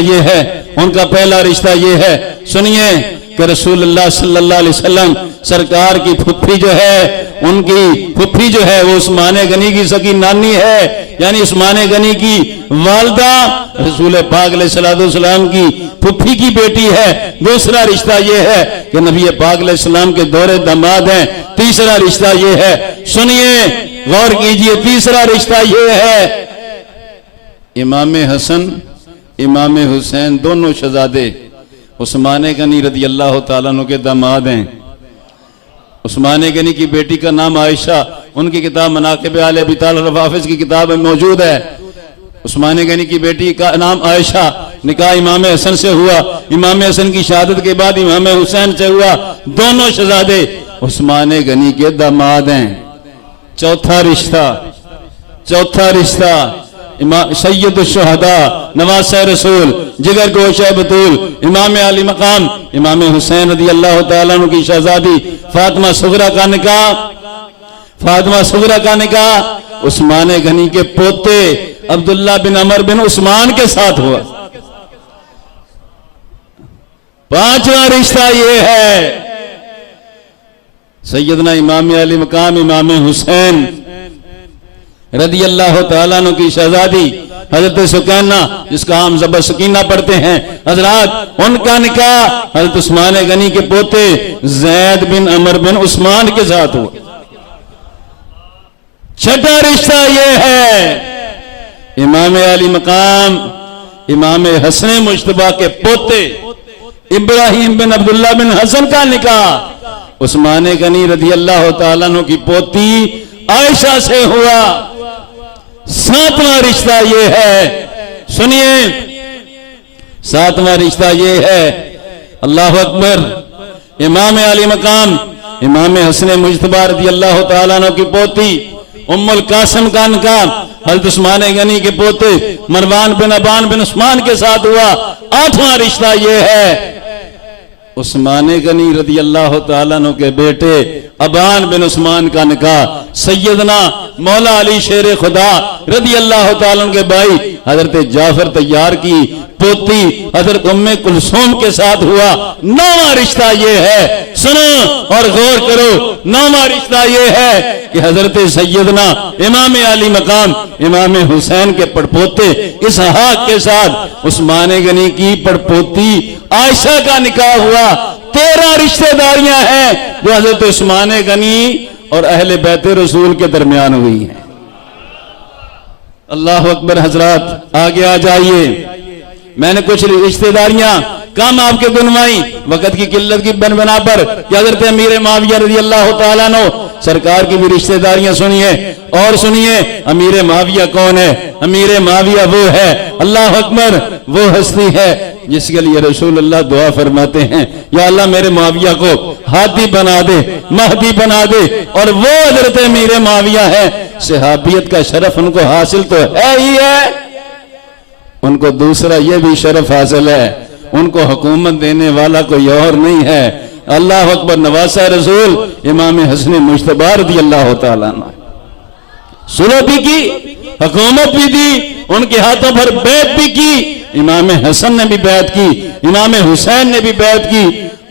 ये है, सुनिए कि रसूलुल्लाह सल्लल्लाहु अलैहि वसल्लम सरकार की फुफ्फी जो है, उनकी फुफ्फी जो है वो उस्मान गनी की सगी नानी है, यानी उस्मान गनी की वालदा रसूल पाक अलैहिस्सलाम की फुफ्फी की बेटी है। दूसरा रिश्ता ये है कि नबी पाक अलैहिस्सलाम के दोहरे दामाद हैं। तीसरा रिश्ता ये है, सुनिए गौर कीजिए, तीसरा रिश्ता ये है इमाम हसन इमाम हुसैन दोनों शहजादे उस्मान गनी रदी अल्लाह तआला अन्हु के दामाद हैं। उस्मान गनी की बेटी का नाम आयशा, उनकी किताब मनाक़िब आले अबी तालिब हाफिज की किताब में मौजूद है। उस्मान गनी की बेटी का नाम आयशा, निकाह इमाम हसन से हुआ। इमाम हसन की शहादत के बाद इमाम हुसैन से हुआ। दोनों शहजादे उस्मान गनी के दामाद हैं। चौथा रिश्ता सैयद शुहदा नवासे रसूल जिगर गोशे बतूल इमाम अली मकाम इमाम हुसैन रदी अल्लाह तआला अन्हु की शहजादी फातिमा सुगरा का निकाह उस्मान गनी के पोते अब्दुल्ला बिन अमर बिन उस्मान के साथ हुआ। पांचवा रिश्ता ये है सैयदना इमाम अली मकाम इमाम हुसैन रदी अल्लाह तआला अन्हु की शहजादी हजरत सुकैना, जिसका हम ज़ब सकीना पढ़ते हैं, हजरात उनका निकाह हजरत उस्मान गनी के पोते जैद बिन अमर बिन उस्मान के साथ हुआ। छठा रिश्ता यह है इमाम अली मकाम इमाम हसन मुश्तबा के पोते इब्राहिम बिन अब्दुल्ला बिन हसन का निकाह उस्मान गनी रदी अल्लाह तआला अन्हु की पोती आयशा से हुआ। सातवां रिश्ता ये है, सुनिए, सातवां रिश्ता ये है, अल्लाह अकबर, इमाम अली मकाम इमाम हसन मुज्तबा रज़ी अल्लाह तआला अन्हु की पोती उम्मुल कासिम का निकाह हज़रत उस्मान गनी के पोते मरवान बिन अबान बिन उस्मान के साथ हुआ। आठवां रिश्ता ये है उस्मान गनी रज़ी अल्लाह तआला अन्हु के बेटे अबान बिन उस्मान का निकाह सैयदना मौला अली शेर खुदा रज़ी अल्लाह तआला अन्हु के भाई हजरत जाफर तैयार की पोती हजरत उम्मे कुलसूम के साथ हुआ। नौवां रिश्ता ये है, सुनो और गौर करो, नौवां रिश्ता ये है कि हजरत सैयदना इमाम अली मकाम इमाम हुसैन के पड़पोते इसहाक के साथ उस्मान गनी की पड़पोती आयशा का निकाह हुआ। 13 रिश्तेदारियां हैं जो हजरत उस्मान गनी और अहले बैत रसूल के दरमियान हुई हैं। अल्लाह अकबर। हजरात आगे आ जाइए, मैंने कुछ रिश्तेदारियां कम आपके गुनवाई वक्त की किल्लत की बना पर कि हजरत अमीर माविया रज़ी अल्लाह तआला अन्हु सरकार की भी रिश्तेदारियां सुनिए। और सुनिए अमीर माविया कौन है? अमीर माविया वो है, अल्लाह अकबर, वो हस्ती है जिसके लिए रसूलुल्लाह दुआ फरमाते हैं, या अल्लाह मेरे माविया को हादी बना दे, महदी बना दे। और वो हजरत अमीर माविया है। सहाबियत का शरफ उनको हासिल तो है ही है, उनको दूसरा ये भी शरफ हासिल है, उनको हुकूमत देने वाला कोई और नहीं है। अल्लाह अकबर। नवासा रसूल इमाम हसन मुश्तबा रज़ी अल्लाह तआला अन्हु सुलह भी की, हुकूमत भी दी, उनके हाथों पर बैत भी की। इमाम हसन ने भी बैत की, इमाम हुसैन ने भी बैत की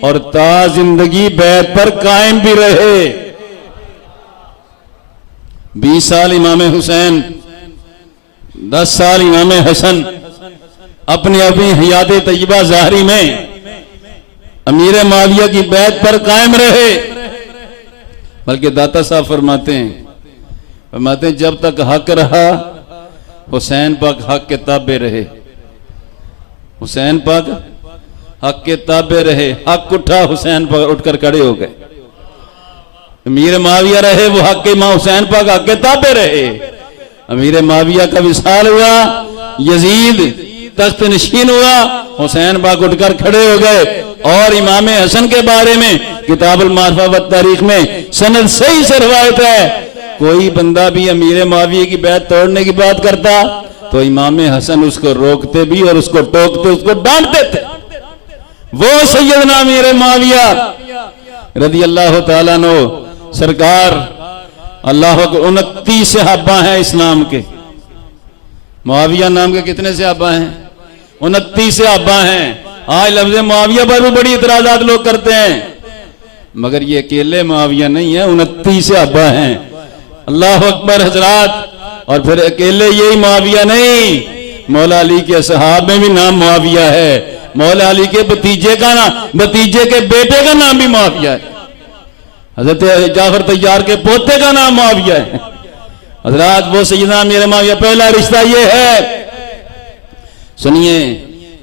और ता जिंदगी बैत पर कायम भी रहे। 20 साल इमाम हुसैन, 10 साल इमाम हसन अपनी अपनी हयात तय्यबा ज़ाहरी में अमीर माविया की बैत पर कायम रहे। बल्कि दाता साहब फरमाते हैं जब तक हक रहा हुसैन पाक हक के ताबे रहे, हुसैन पाक हक के ताबे रहे। हक उठा हुसैन पाक उठकर खड़े हो गए। अमीर माविया रहे वो हक के मां हुसैन पाक हक के ताबे रहे। अमीर माविया का विसाल हुआ, यजीद तख्त नशीन हुआ, हुसैन पाक उठकर खड़े हो गए। और इमाम हसन के बारे में किताबुल मारिफा व तारीख में सनद सही से रवायत है, कोई बंदा भी अमीर माविया की बैत तोड़ने की बात करता तो इमाम हसन उसको रोकते भी और उसको टोकते, उसको डांटते थे। वो सैयदना अमीर माविया रज़ी अल्लाह तआला अन्हु सरकार, अल्लाह को 29 सहाबा हैं इस्लाम के। मुआविया नाम के कितने सहाबा हैं? 29 सहाबा हैं। आज लफ्ज़ मुआविया पर भी बड़ी इतराज़ात लोग करते हैं, मगर ये अकेले मुआविया नहीं है, 29 सहाबा हैं। अल्लाह अकबर। हजरात और फिर अकेले यही मुआविया नहीं, मौला अली के सहाब में भी नाम मुआविया है। मौला अली के भतीजे का नाम, भतीजे के बेटे का नाम भी मुआविया है। हजरत जाफर तैयार के पोते का नाम मुआविया है। हजरात वो सैयदना मेरे माविया। पहला रिश्ता ये है, सुनिए,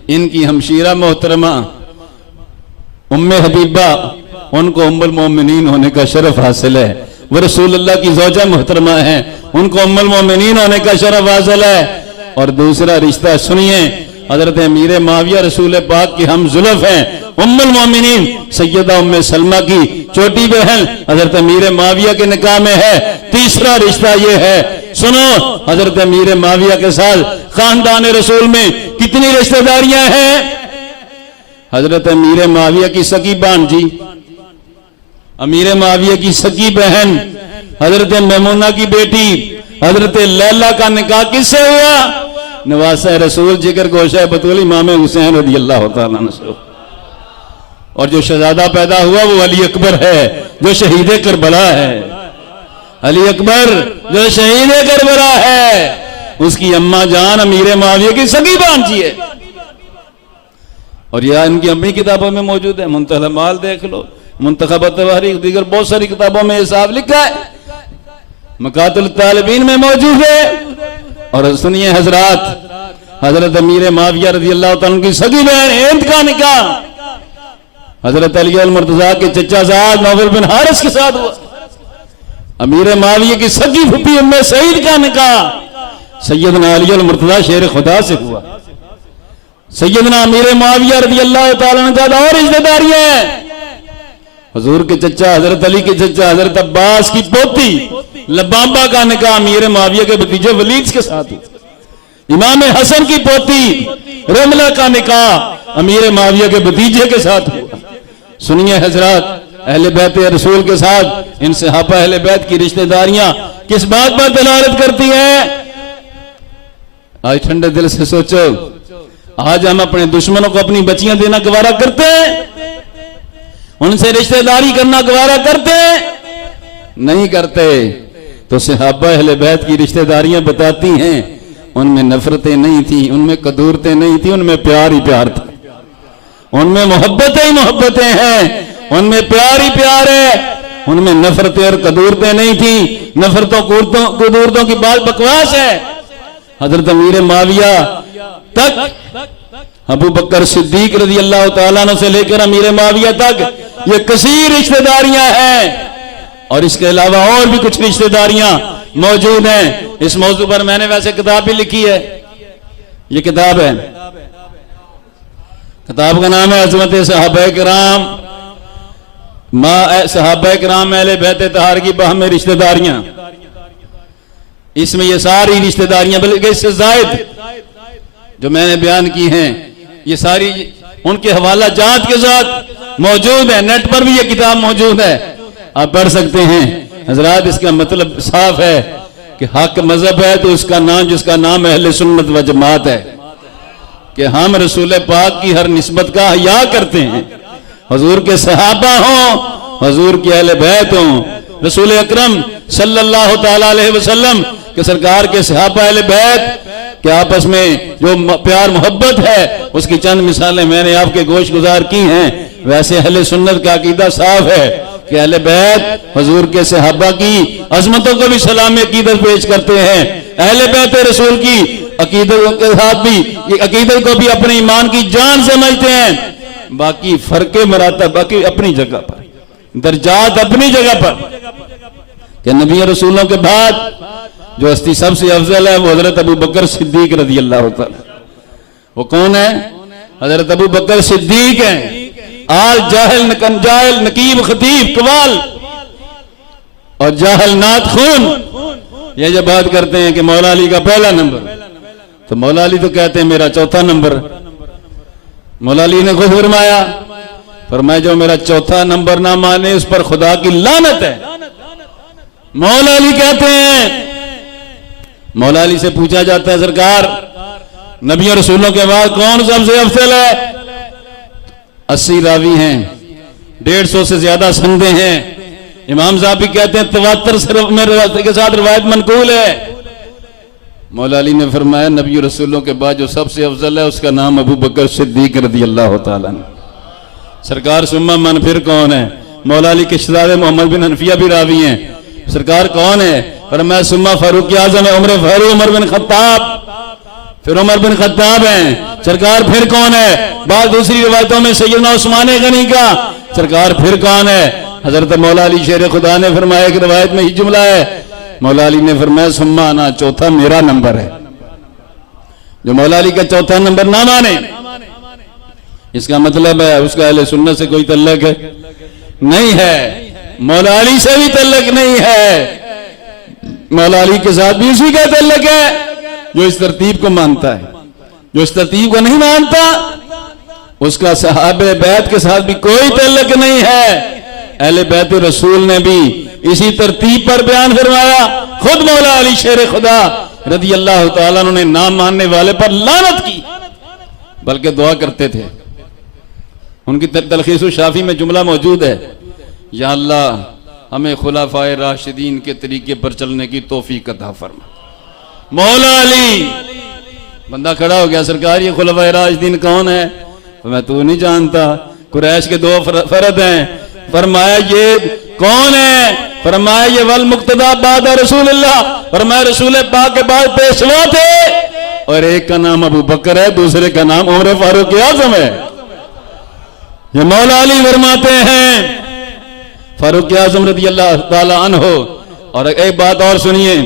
इनकी हमशीरा मोहतरमा उम्मे हबीबा, उनको उम्मुल मोमिनीन होने का शरफ हासिल है। वो रसूलुल्लाह की ज़ौजा मोहतरमा है, उनको उम्मुल मोमिनीन होने का शरफ हासिल है। और दूसरा रिश्ता सुनिए, हजरत अमीर माविया रसूल पाक की हम जुल्फ हैं, उम्मुल मोमिनीन सैयदा उम्मे सलमा की छोटी बहन हजरत अमीर माविया के निकाह में है। तीसरा रिश्ता ये है, सुनो, हजरत अमीर माविया के साथ खानदान रसूल में कितनी रिश्तेदारियां हैं? हजरत अमीर माविया की सगी भांजी, अमीर माविया की सगी बहन हजरत मैमूना की बेटी हजरत लैला का निकाह किससे हुआ? नवासा रसूल जिगर गोशा बतूल इमाम हुसैन रज़ी अल्लाह तआला अन्हु। और जो शहजादा पैदा हुआ वो अली अकबर है जो शहीद करबला है। अली अकबर जो शहीद करबला है, उसकी अम्मा जान अमीर माविया की सगी भांजी है। और यह इनकी अपनी किताबों में मौजूद है। मुंतखब माल देख लो, मुंतखब तवारीख, दीगर बहुत सारी किताबों में हिसाब लिखा है, मकातुल तालिबीन में मौजूद है। और सुनिए हजरात, हजरत अमीर माविया रजी अल्लाह तआला की सगी बहन हिंद का निकाह हजरत अली अल मुर्तजा के चचा साहब नौफल बिन हारिस के साथ हुआ। अमीर माविया की सगी फूफी उम्मे सईद का निकाह सैयदना अली अल मुर्तजा शेर खुदा से हुआ। सैयदना अमीर माविया रजी अल्लाह तआला अन्हु और रिश्तेदारियां हैं। हुजूर के चचा हजरत अली के चचा हजरत अब्बास की पोती लबाबा का निकाह अमीर माविया के भतीजे वलीद के साथ हुआ। इमाम हसन की पोती रमला का निकाह अमीर माविया के भतीजे के साथ हुआ। सुनिए हजरात, अहले बैत रसूल के साथ इन सहाबा अहले बैत की रिश्तेदारियां किस बात पर दलालत करती हैं? आज ठंडे दिल से सोचो, आज हम अपने दुश्मनों को अपनी बच्चियां देना गवारा करते हैं? उनसे रिश्तेदारी करना गवारा करते हैं? नहीं करते। तो सहाबा अहले बैत की रिश्तेदारियां बताती हैं उनमें नफरतें नहीं थी, उनमें कदूरतें नहीं थी, उनमें प्यार ही प्यार था। उनमें मोहब्बतें ही मोहब्बतें हैं, उनमें प्यार ही प्यार है, उनमें नफरतें और कदूरतें नहीं थी। नफरतों कदूरतों की बात बकवास है। हजरत अमीर माविया तक अबू बकर सिद्दीक रजी अल्लाह तआला अन्हु से लेकर अमीर माविया तक ये कसीर रिश्तेदारियां हैं। और इसके अलावा और भी कुछ रिश्तेदारियां मौजूद हैं। इस मौजू पर मैंने वैसे किताब भी लिखी है। ये किताब है, किताब का नाम है अज़मत सहाबाए किराम सहाबाए किराम अहले बैत तहार की बाहम रिश्तेदारियां। इसमें ये सारी रिश्तेदारियां, बल्कि इससे जायद जो मैंने बयान की हैं, ये सारी उनके हवाला जात के साथ मौजूद है। नेट पर भी ये किताब मौजूद है, आप पढ़ सकते हैं। हजरात, इसका मतलब साफ है कि हक मजहब है तो उसका नाम, जिसका नाम अहले सुन्नत व जमात है, कि हम रसूल पाक की हर निस्बत का हया करते हैं। हुजूर के सहाबा हों, हुजूर के अहले बैत हों, रसूल अकरम सल्लल्लाहु तआला अलैहि वसल्लम के सरकार के सहाबा अहले बैत कि आपस में जो प्यार मोहब्बत है, उसकी चंद मिसालें मैंने आपके गोश गुजार की हैं। वैसे अहले सुन्नत का अकीदा साफ है कि अहले बैत हुजूर के सहाबा की अजमतों को भी सलाम अकीदत पेश करते हैं। अहले बैत रसूल की अकीदत के साथ भी अकीदत को भी अपने ईमान की जान समझते हैं। बाकी फर्के मरातब बाकी अपनी जगह पर, दर्जात अपनी जगह पर, कि नबी रसूलों के बाद जो हस्ती सबसे अफजल है वो हजरत अबू बकर सिद्दीक रजी अल्लाह तआला। वो कौन है? हजरत अबू बकर सिद्दीक हैं। आल जाहिल जाहिल नकीब खतीब कवाल और जाहिल नात खून। ये जब बात करते हैं कि मौला अली का पहला नंबर, तो मौला अली तो कहते हैं मेरा चौथा नंबर। मौला अली ने खुद फरमाया जो मेरा चौथा नंबर ना माने उस पर खुदा की लानत है। मौला अली कहते हैं, मौला अली से पूछा जाता है सरकार नबी और रसूलों के बाद कौन सबसे अफजल है? 80 रावी हैं, 150 से ज्यादा संदे हैं। इमाम साहब भी कहते हैं तवातर के साथ रिवायत मनकूल है। मौला अली ने फरमाया नबी और रसूलों के बाद जो सबसे अफजल है उसका नाम अबू बकर सिद्दीक रज़ी अल्लाह तआला अन्हु। सरकार सुम्मा मन फिर कौन है? मौला अली के शहजादे मोहम्मद बिन हनफिया भी रावी हैं। सरकार कौन है? फरमाया सुम्मा फारूक आजम है, उमर फारूक, उमर बिन खत्ताब, फिर उमर बिन खत्ताब हैं। सरकार फिर कौन है? बाद दूसरी रिवायतों में सैयदना उस्मान गनी का। सरकार फिर कौन है? हजरत मौला अली शेर खुदा ने फरमाया, एक रिवायत में ही जुमला है, मौला अली ने फरमाया सुम्मा आना, चौथा मेरा नंबर है। जो मौला अली का चौथा नंबर ना माने, इसका मतलब है उसका अहले सुन्नत से कोई तल्लक नहीं है, मौला अली से भी तल्लक नहीं है। मौला अली के साथ भी उसी का तल्लक है जो इस तरतीब को मानता है। जो इस तरतीब को नहीं मानता उसका सहाबे बैत के साथ भी कोई तल्लक नहीं है। अहले बैत रसूल ने भी इसी तरतीब पर बयान फरमाया। खुद मौला अली शेर खुदा रज़ी अल्लाह तआला अन्हु ने नाम मानने वाले पर लानत की, बल्कि दुआ करते थे उनकी तलखीस शाफी में जुमला मौजूद है, या अल्लाह हमें खुलाफाए राशिदीन के तरीके पर चलने की तौफीक अता फरमा। मौला अली, बंदा खड़ा हो गया, सरकार ये खुलाफाए राशिदीन कौन है? तो मैं तू नहीं जानता, कुरैश के दो फर्द हैं। फरमाया ये कौन है? फरमाया ये वल मुक्तदा बाद रसूलुल्लाह, फरमाया रसूल पाक के बाद पेशवा थे, और एक का नाम अबू बकर है, दूसरे का नाम उमर फारूक आजम है। ये मौला अली फरमाते हैं फारूक आजम रज़ी अल्लाह ताला अन्हो। और एक बात और सुनिए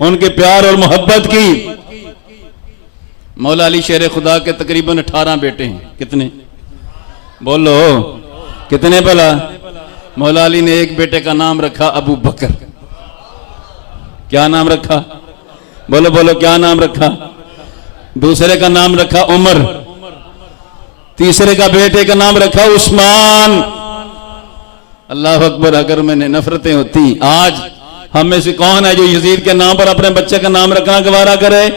उनके प्यार और मोहब्बत की। मौला अली शेर खुदा के तकरीबन 18 बेटे हैं। कितने बोलो, कितने भला? मौला अली ने एक बेटे का नाम रखा अबू बकर। क्या नाम रखा? बोलो बोलो, क्या नाम रखा? दूसरे का नाम रखा उमर, तीसरे का बेटे का नाम रखा उस्मान। अल्लाह अकबर। अगर मैंने नफरतें होती, आज हम में से कौन है जो यजीद के नाम पर अपने बच्चे का नाम रखना गवारा करे?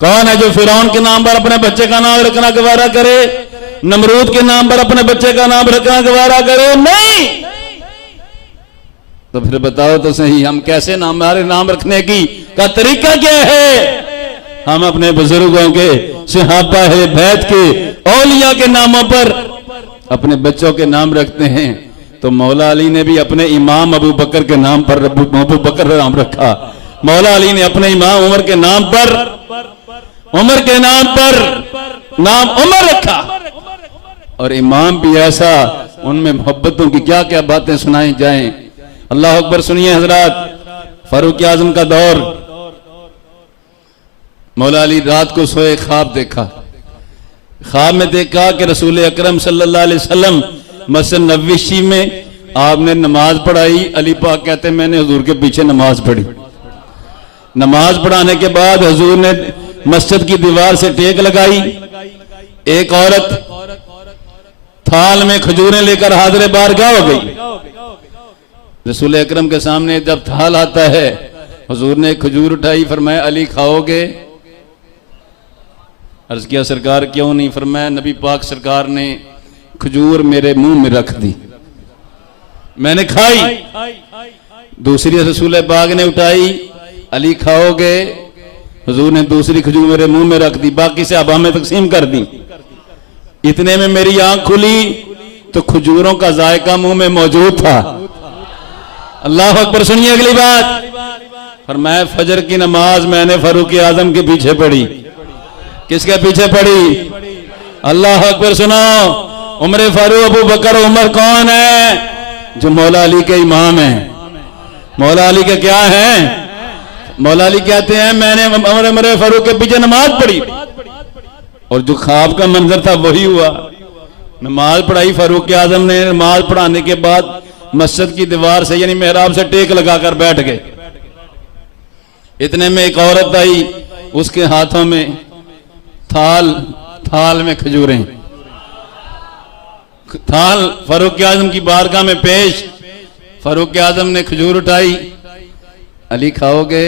कौन है जो फिरौन के नाम पर अपने बच्चे का नाम रखना गवारा करे? नमरूद के नाम पर अपने बच्चे का नाम रखना गवारा करे? नहीं। तो फिर बताओ तो सही, हम कैसे हमारे नाम रखने की का तरीका क्या है? हम अपने बुजुर्गों के, सहाबा है बैत के, औलिया के नामों पर अपने बच्चों के नाम रखते हैं। तो मौला अली ने भी अपने इमाम अबू बकर के नाम पर अबू बकर नाम रखा। मौला अली ने अपने इमाम उमर के नाम पर, उमर के नाम पर नाम उमर रखा। और इमाम भी ऐसा, उनमें मोहब्बतों की क्या क्या बातें सुनाई जाएं। अल्लाह अकबर। सुनिए हजरात, फारूक आजम का दौर। मौला अली रात को सोए, ख्वाब देखा। ख्वाब में देखा कि रसूल अकरम सल्लल्लाहु अलैहि वसल्लम मस्जिद नबवी में आपने नमाज पढ़ाई। अली पाक कहते मैंने हुजूर के पीछे नमाज पढ़ी। नमाज पढ़ाने के बाद हुजूर ने मस्जिद की दीवार से टेक लगाई। एक औरत थाल में खजूरें लेकर हाज़िर बारगाह हो गई। रसूल अकरम के सामने जब थाल आता है, हुजूर ने खजूर उठाई, फरमाया अली खाओगे? अर्ज किया सरकार क्यों नहीं? फरमाया नबी पाक सरकार ने खजूर मेरे मुंह में रख दी, मैंने खाई। दूसरी रसूल पाक ने उठाई, अली खाओगे? हुजूर ने दूसरी खजूर मेरे मुंह में रख दी, बाकी सहाबा में तकसीम कर दी। इतने में मेरी आंख खुली तो खजूरों का जायका मुंह में मौजूद था। अल्लाह अकबर। सुनिए अगली बात। फरमाया फजर की नमाज मैंने फारूक आजम के पीछे पढ़ी। किसके पीछे पढ़ी? अल्लाह अकबर। सुनो, उमर फारूक अबू बकर उमर कौन है? जो मौला अली के इमाम है। मौला अली के क्या है? मौला अली कहते हैं मैंने उमर फारूक के पीछे नमाज पढ़ी, और जो ख्वाब का मंजर था वही हुआ। नमाज पढ़ाई फारूक आजम ने। नमाज पढ़ाने के बाद मस्जिद की दीवार से यानी मेहराब से टेक लगाकर बैठ गए। इतने में एक औरत आई, उसके हाथों में थाल में खजूरें। थाल फारूक आजम की बारगाह में पेश। फारूक आजम ने खजूर उठाई, अली खाओगे?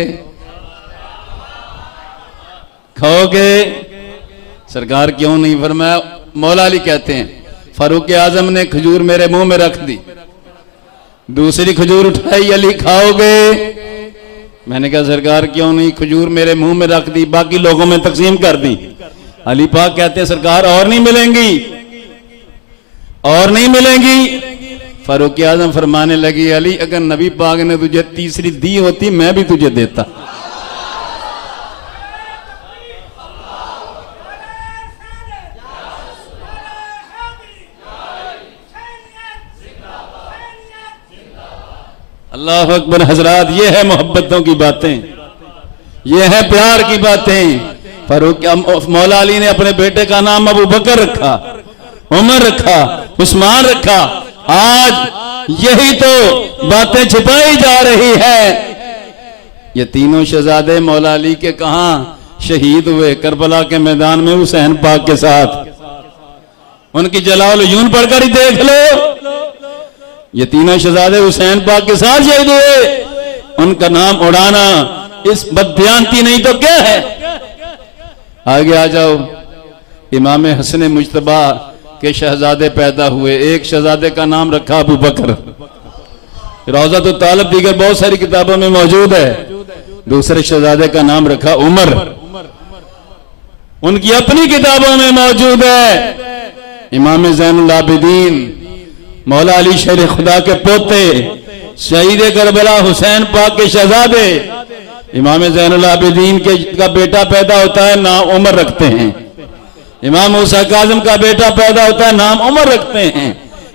खाओगे? सरकार क्यों नहीं? फरमाया मौला अली कहते हैं फारूक आजम ने खजूर मेरे मुंह में रख दी, दूसरी खजूर उठाई, अली खाओगे? मैंने कहा सरकार क्यों नहीं? खजूर मेरे मुंह में रख दी, बाकी लोगों में तकसीम कर दी। अली पाक कहते हैं सरकार और नहीं मिलेंगी, और नहीं मिलेंगी। फारूक आजम फरमाने लगी अली अगर नबी पाक ने तुझे तीसरी दी होती मैं भी तुझे देता। अल्लाह अकबर। हजरात, ये है मोहब्बतों की बातें, ये है प्यार की बातें। फारूक मौला अली ने अपने बेटे का नाम अबू बकर रखा, उमर रखा, उस्मान रखा। आज यही तो बातें छिपाई जा रही है। ये तीनों शहजादे मौला अली के कहां शहीद हुए? करबला के मैदान में हुसैन पाक के साथ। उनकी जलाल यून पढ़कर ही देख लो। ये तीनों शहजादे हुसैन पाक के साथ शहीद हुए। उनका नाम उड़ाना इस बदबयानती नहीं तो क्या है? आगे आ जाओ। इमाम हसन मुजतबा के शहजादे पैदा हुए। एक शहजादे का नाम रखा अबू बकर, रोज़ा तो तालब दीगर बहुत सारी किताबों में मौजूद है। दूसरे शहजादे का नाम रखा उमर, उनकी अपनी किताबों में मौजूद है। इमाम ज़ैनुल आबिदीन मौला अली शेर खुदा के पोते शहीद करबला हुसैन पाक के शहजादे इमाम ज़ैनुल आबिदीन के का बेटा पैदा होता है, नाम उमर रखते हैं। इमाम मूसा काज़िम का बेटा पैदा होता है, नाम उमर रखते हैं।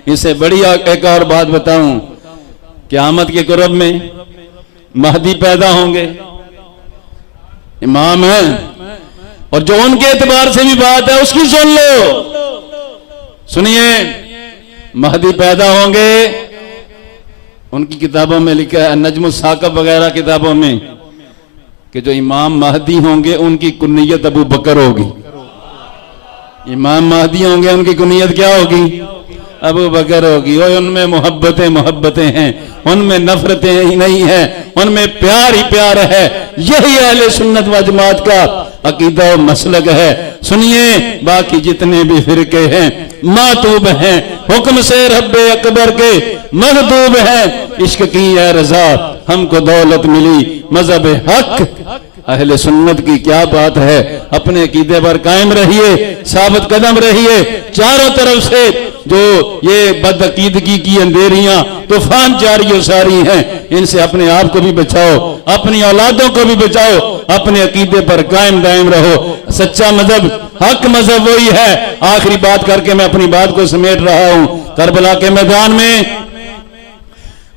इससे बड़ी एक और बात बताऊं, क़यामत के कुरब में महदी पैदा होंगे, इमाम है, और जो उनके एतबार से भी बात है उसकी सुन लो। सुनिए, महदी पैदा होंगे, उनकी किताबों में लिखा है, नजम साकब वगैरह किताबों में, कि जो इमाम महदी होंगे उनकी कुन्नियत अबू बकर होगी। इमाम महदी होंगे, उनकी कुन्नियत क्या होगी? अबू बकर होगी। और उनमें मोहब्बतें मोहब्बतें हैं, उनमें नफरतें ही नहीं है, उनमें प्यार ही प्यार है। यही अहले सुन्नत व जमात का अकीदा और मसलक है। सुनिए, बाकी जितने भी फिरके हैं मातूब हैं, हुक्म से रब्बे अकबर के महदूब हैं। इश्क की है रजा, हमको दौलत मिली मजहब हक। अहले सुन्नत की क्या बात है, अपने अकीदे पर कायम रहिए, साबित कदम रहिए। चारों तरफ से जो ये बदअकीदगी की अंधेरियां तूफान जारी सारी हैं, इनसे अपने आप को भी बचाओ, अपनी औलादों को भी बचाओ, अपने अकीदे पर कायम दायम रहो। सच्चा मजहब, हक मजहब वही है। आखिरी बात करके मैं अपनी बात को समेट रहा हूं। करबला के मैदान में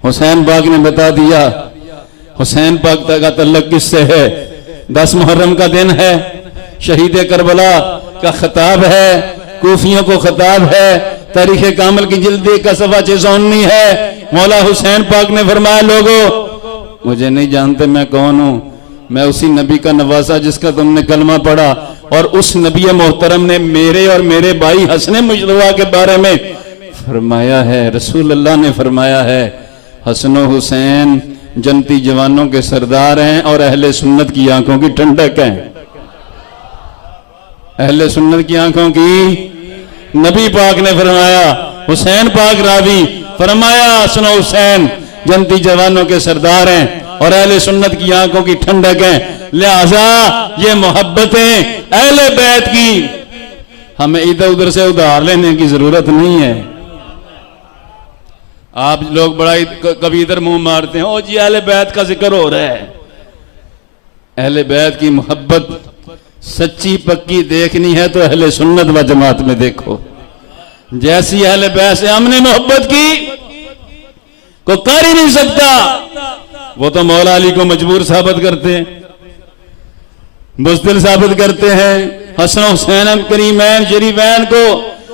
हुसैन पाक ने बता दिया, हुसैन पाक का तल्लुक किससे है? 10 मुहर्रम का दिन है, शहीद करबला का खिताब है, कूफियों को खिताब है। तारीख कामिल की जिल्द का सफा 619 है। मौला हुसैन पाक ने फरमाया, लोगों मुझे नहीं जानते मैं कौन हूं, मैं उसी नबी का नवासा जिसका तुमने कलमा पढ़ा। और उस नबी मोहतरम ने मेरे और मेरे भाई हसन मुजतबा के बारे में फरमाया है, रसूल अल्लाह ने फरमाया है, हसन हुसैन जनती जवानों के सरदार हैं और अहले सुन्नत की आंखों की ठंडक हैं। अहले सुन्नत की आंखों की, नबी पाक ने फरमाया, हुसैन पाक रावी फरमाया, हसन हुसैन जनती जवानों के सरदार हैं और अहले सुन्नत की आंखों की ठंडक हैं। लिहाजा ये मोहब्बतें अहले बैत की हमें इधर उधर से उधार लेने की जरूरत नहीं है। आप लोग बड़ा कभी इधर मुंह मारते हैं, ओ जी अहले बैत का जिक्र हो रहा है। अहले बैत की मोहब्बत सच्ची पक्की देखनी है तो अहले सुन्नत व जमात में देखो। जैसी अहले बैत से हमने मोहब्बत की को कर ही नहीं सकता। वो तो मौला अली को मजबूर साबित करते हैं, बुज़दिल साबित करते हैं, हसन हुसैन करीमैन शरीफैन को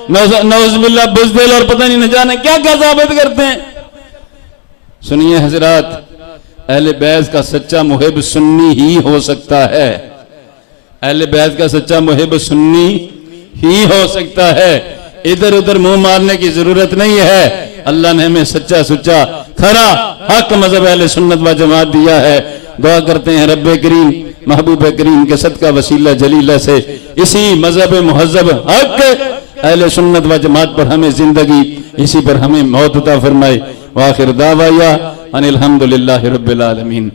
नौज़ुबिल्लाह बुज़दिल और पता नहीं न जाने क्या क्या साबित करते हैं। सुनिए हजरात, अहले बैत का सच्चा मुहिब सुन्नी ही हो सकता है। अहले बैत का सच्चा मुहिब सुन्नी ही हो सकता है। इधर उधर मुंह मारने की जरूरत नहीं है। अल्लाह ने हमें सच्चा सुच्चा खरा हक मजहब अहले सुन्नत व जमात दिया है। दुआ करते हैं रब्बे करीम महबूब करीम के सदका वसीला जलीला से इसी मजहब मुहज्जब हक अहले सुन्नत व जमात पर हमें जिंदगी, इसी पर हमें मौत अता फरमाए। वाखिर दावाया अनिल हम्दुलिल्लाहि रब्बिल आलमीन।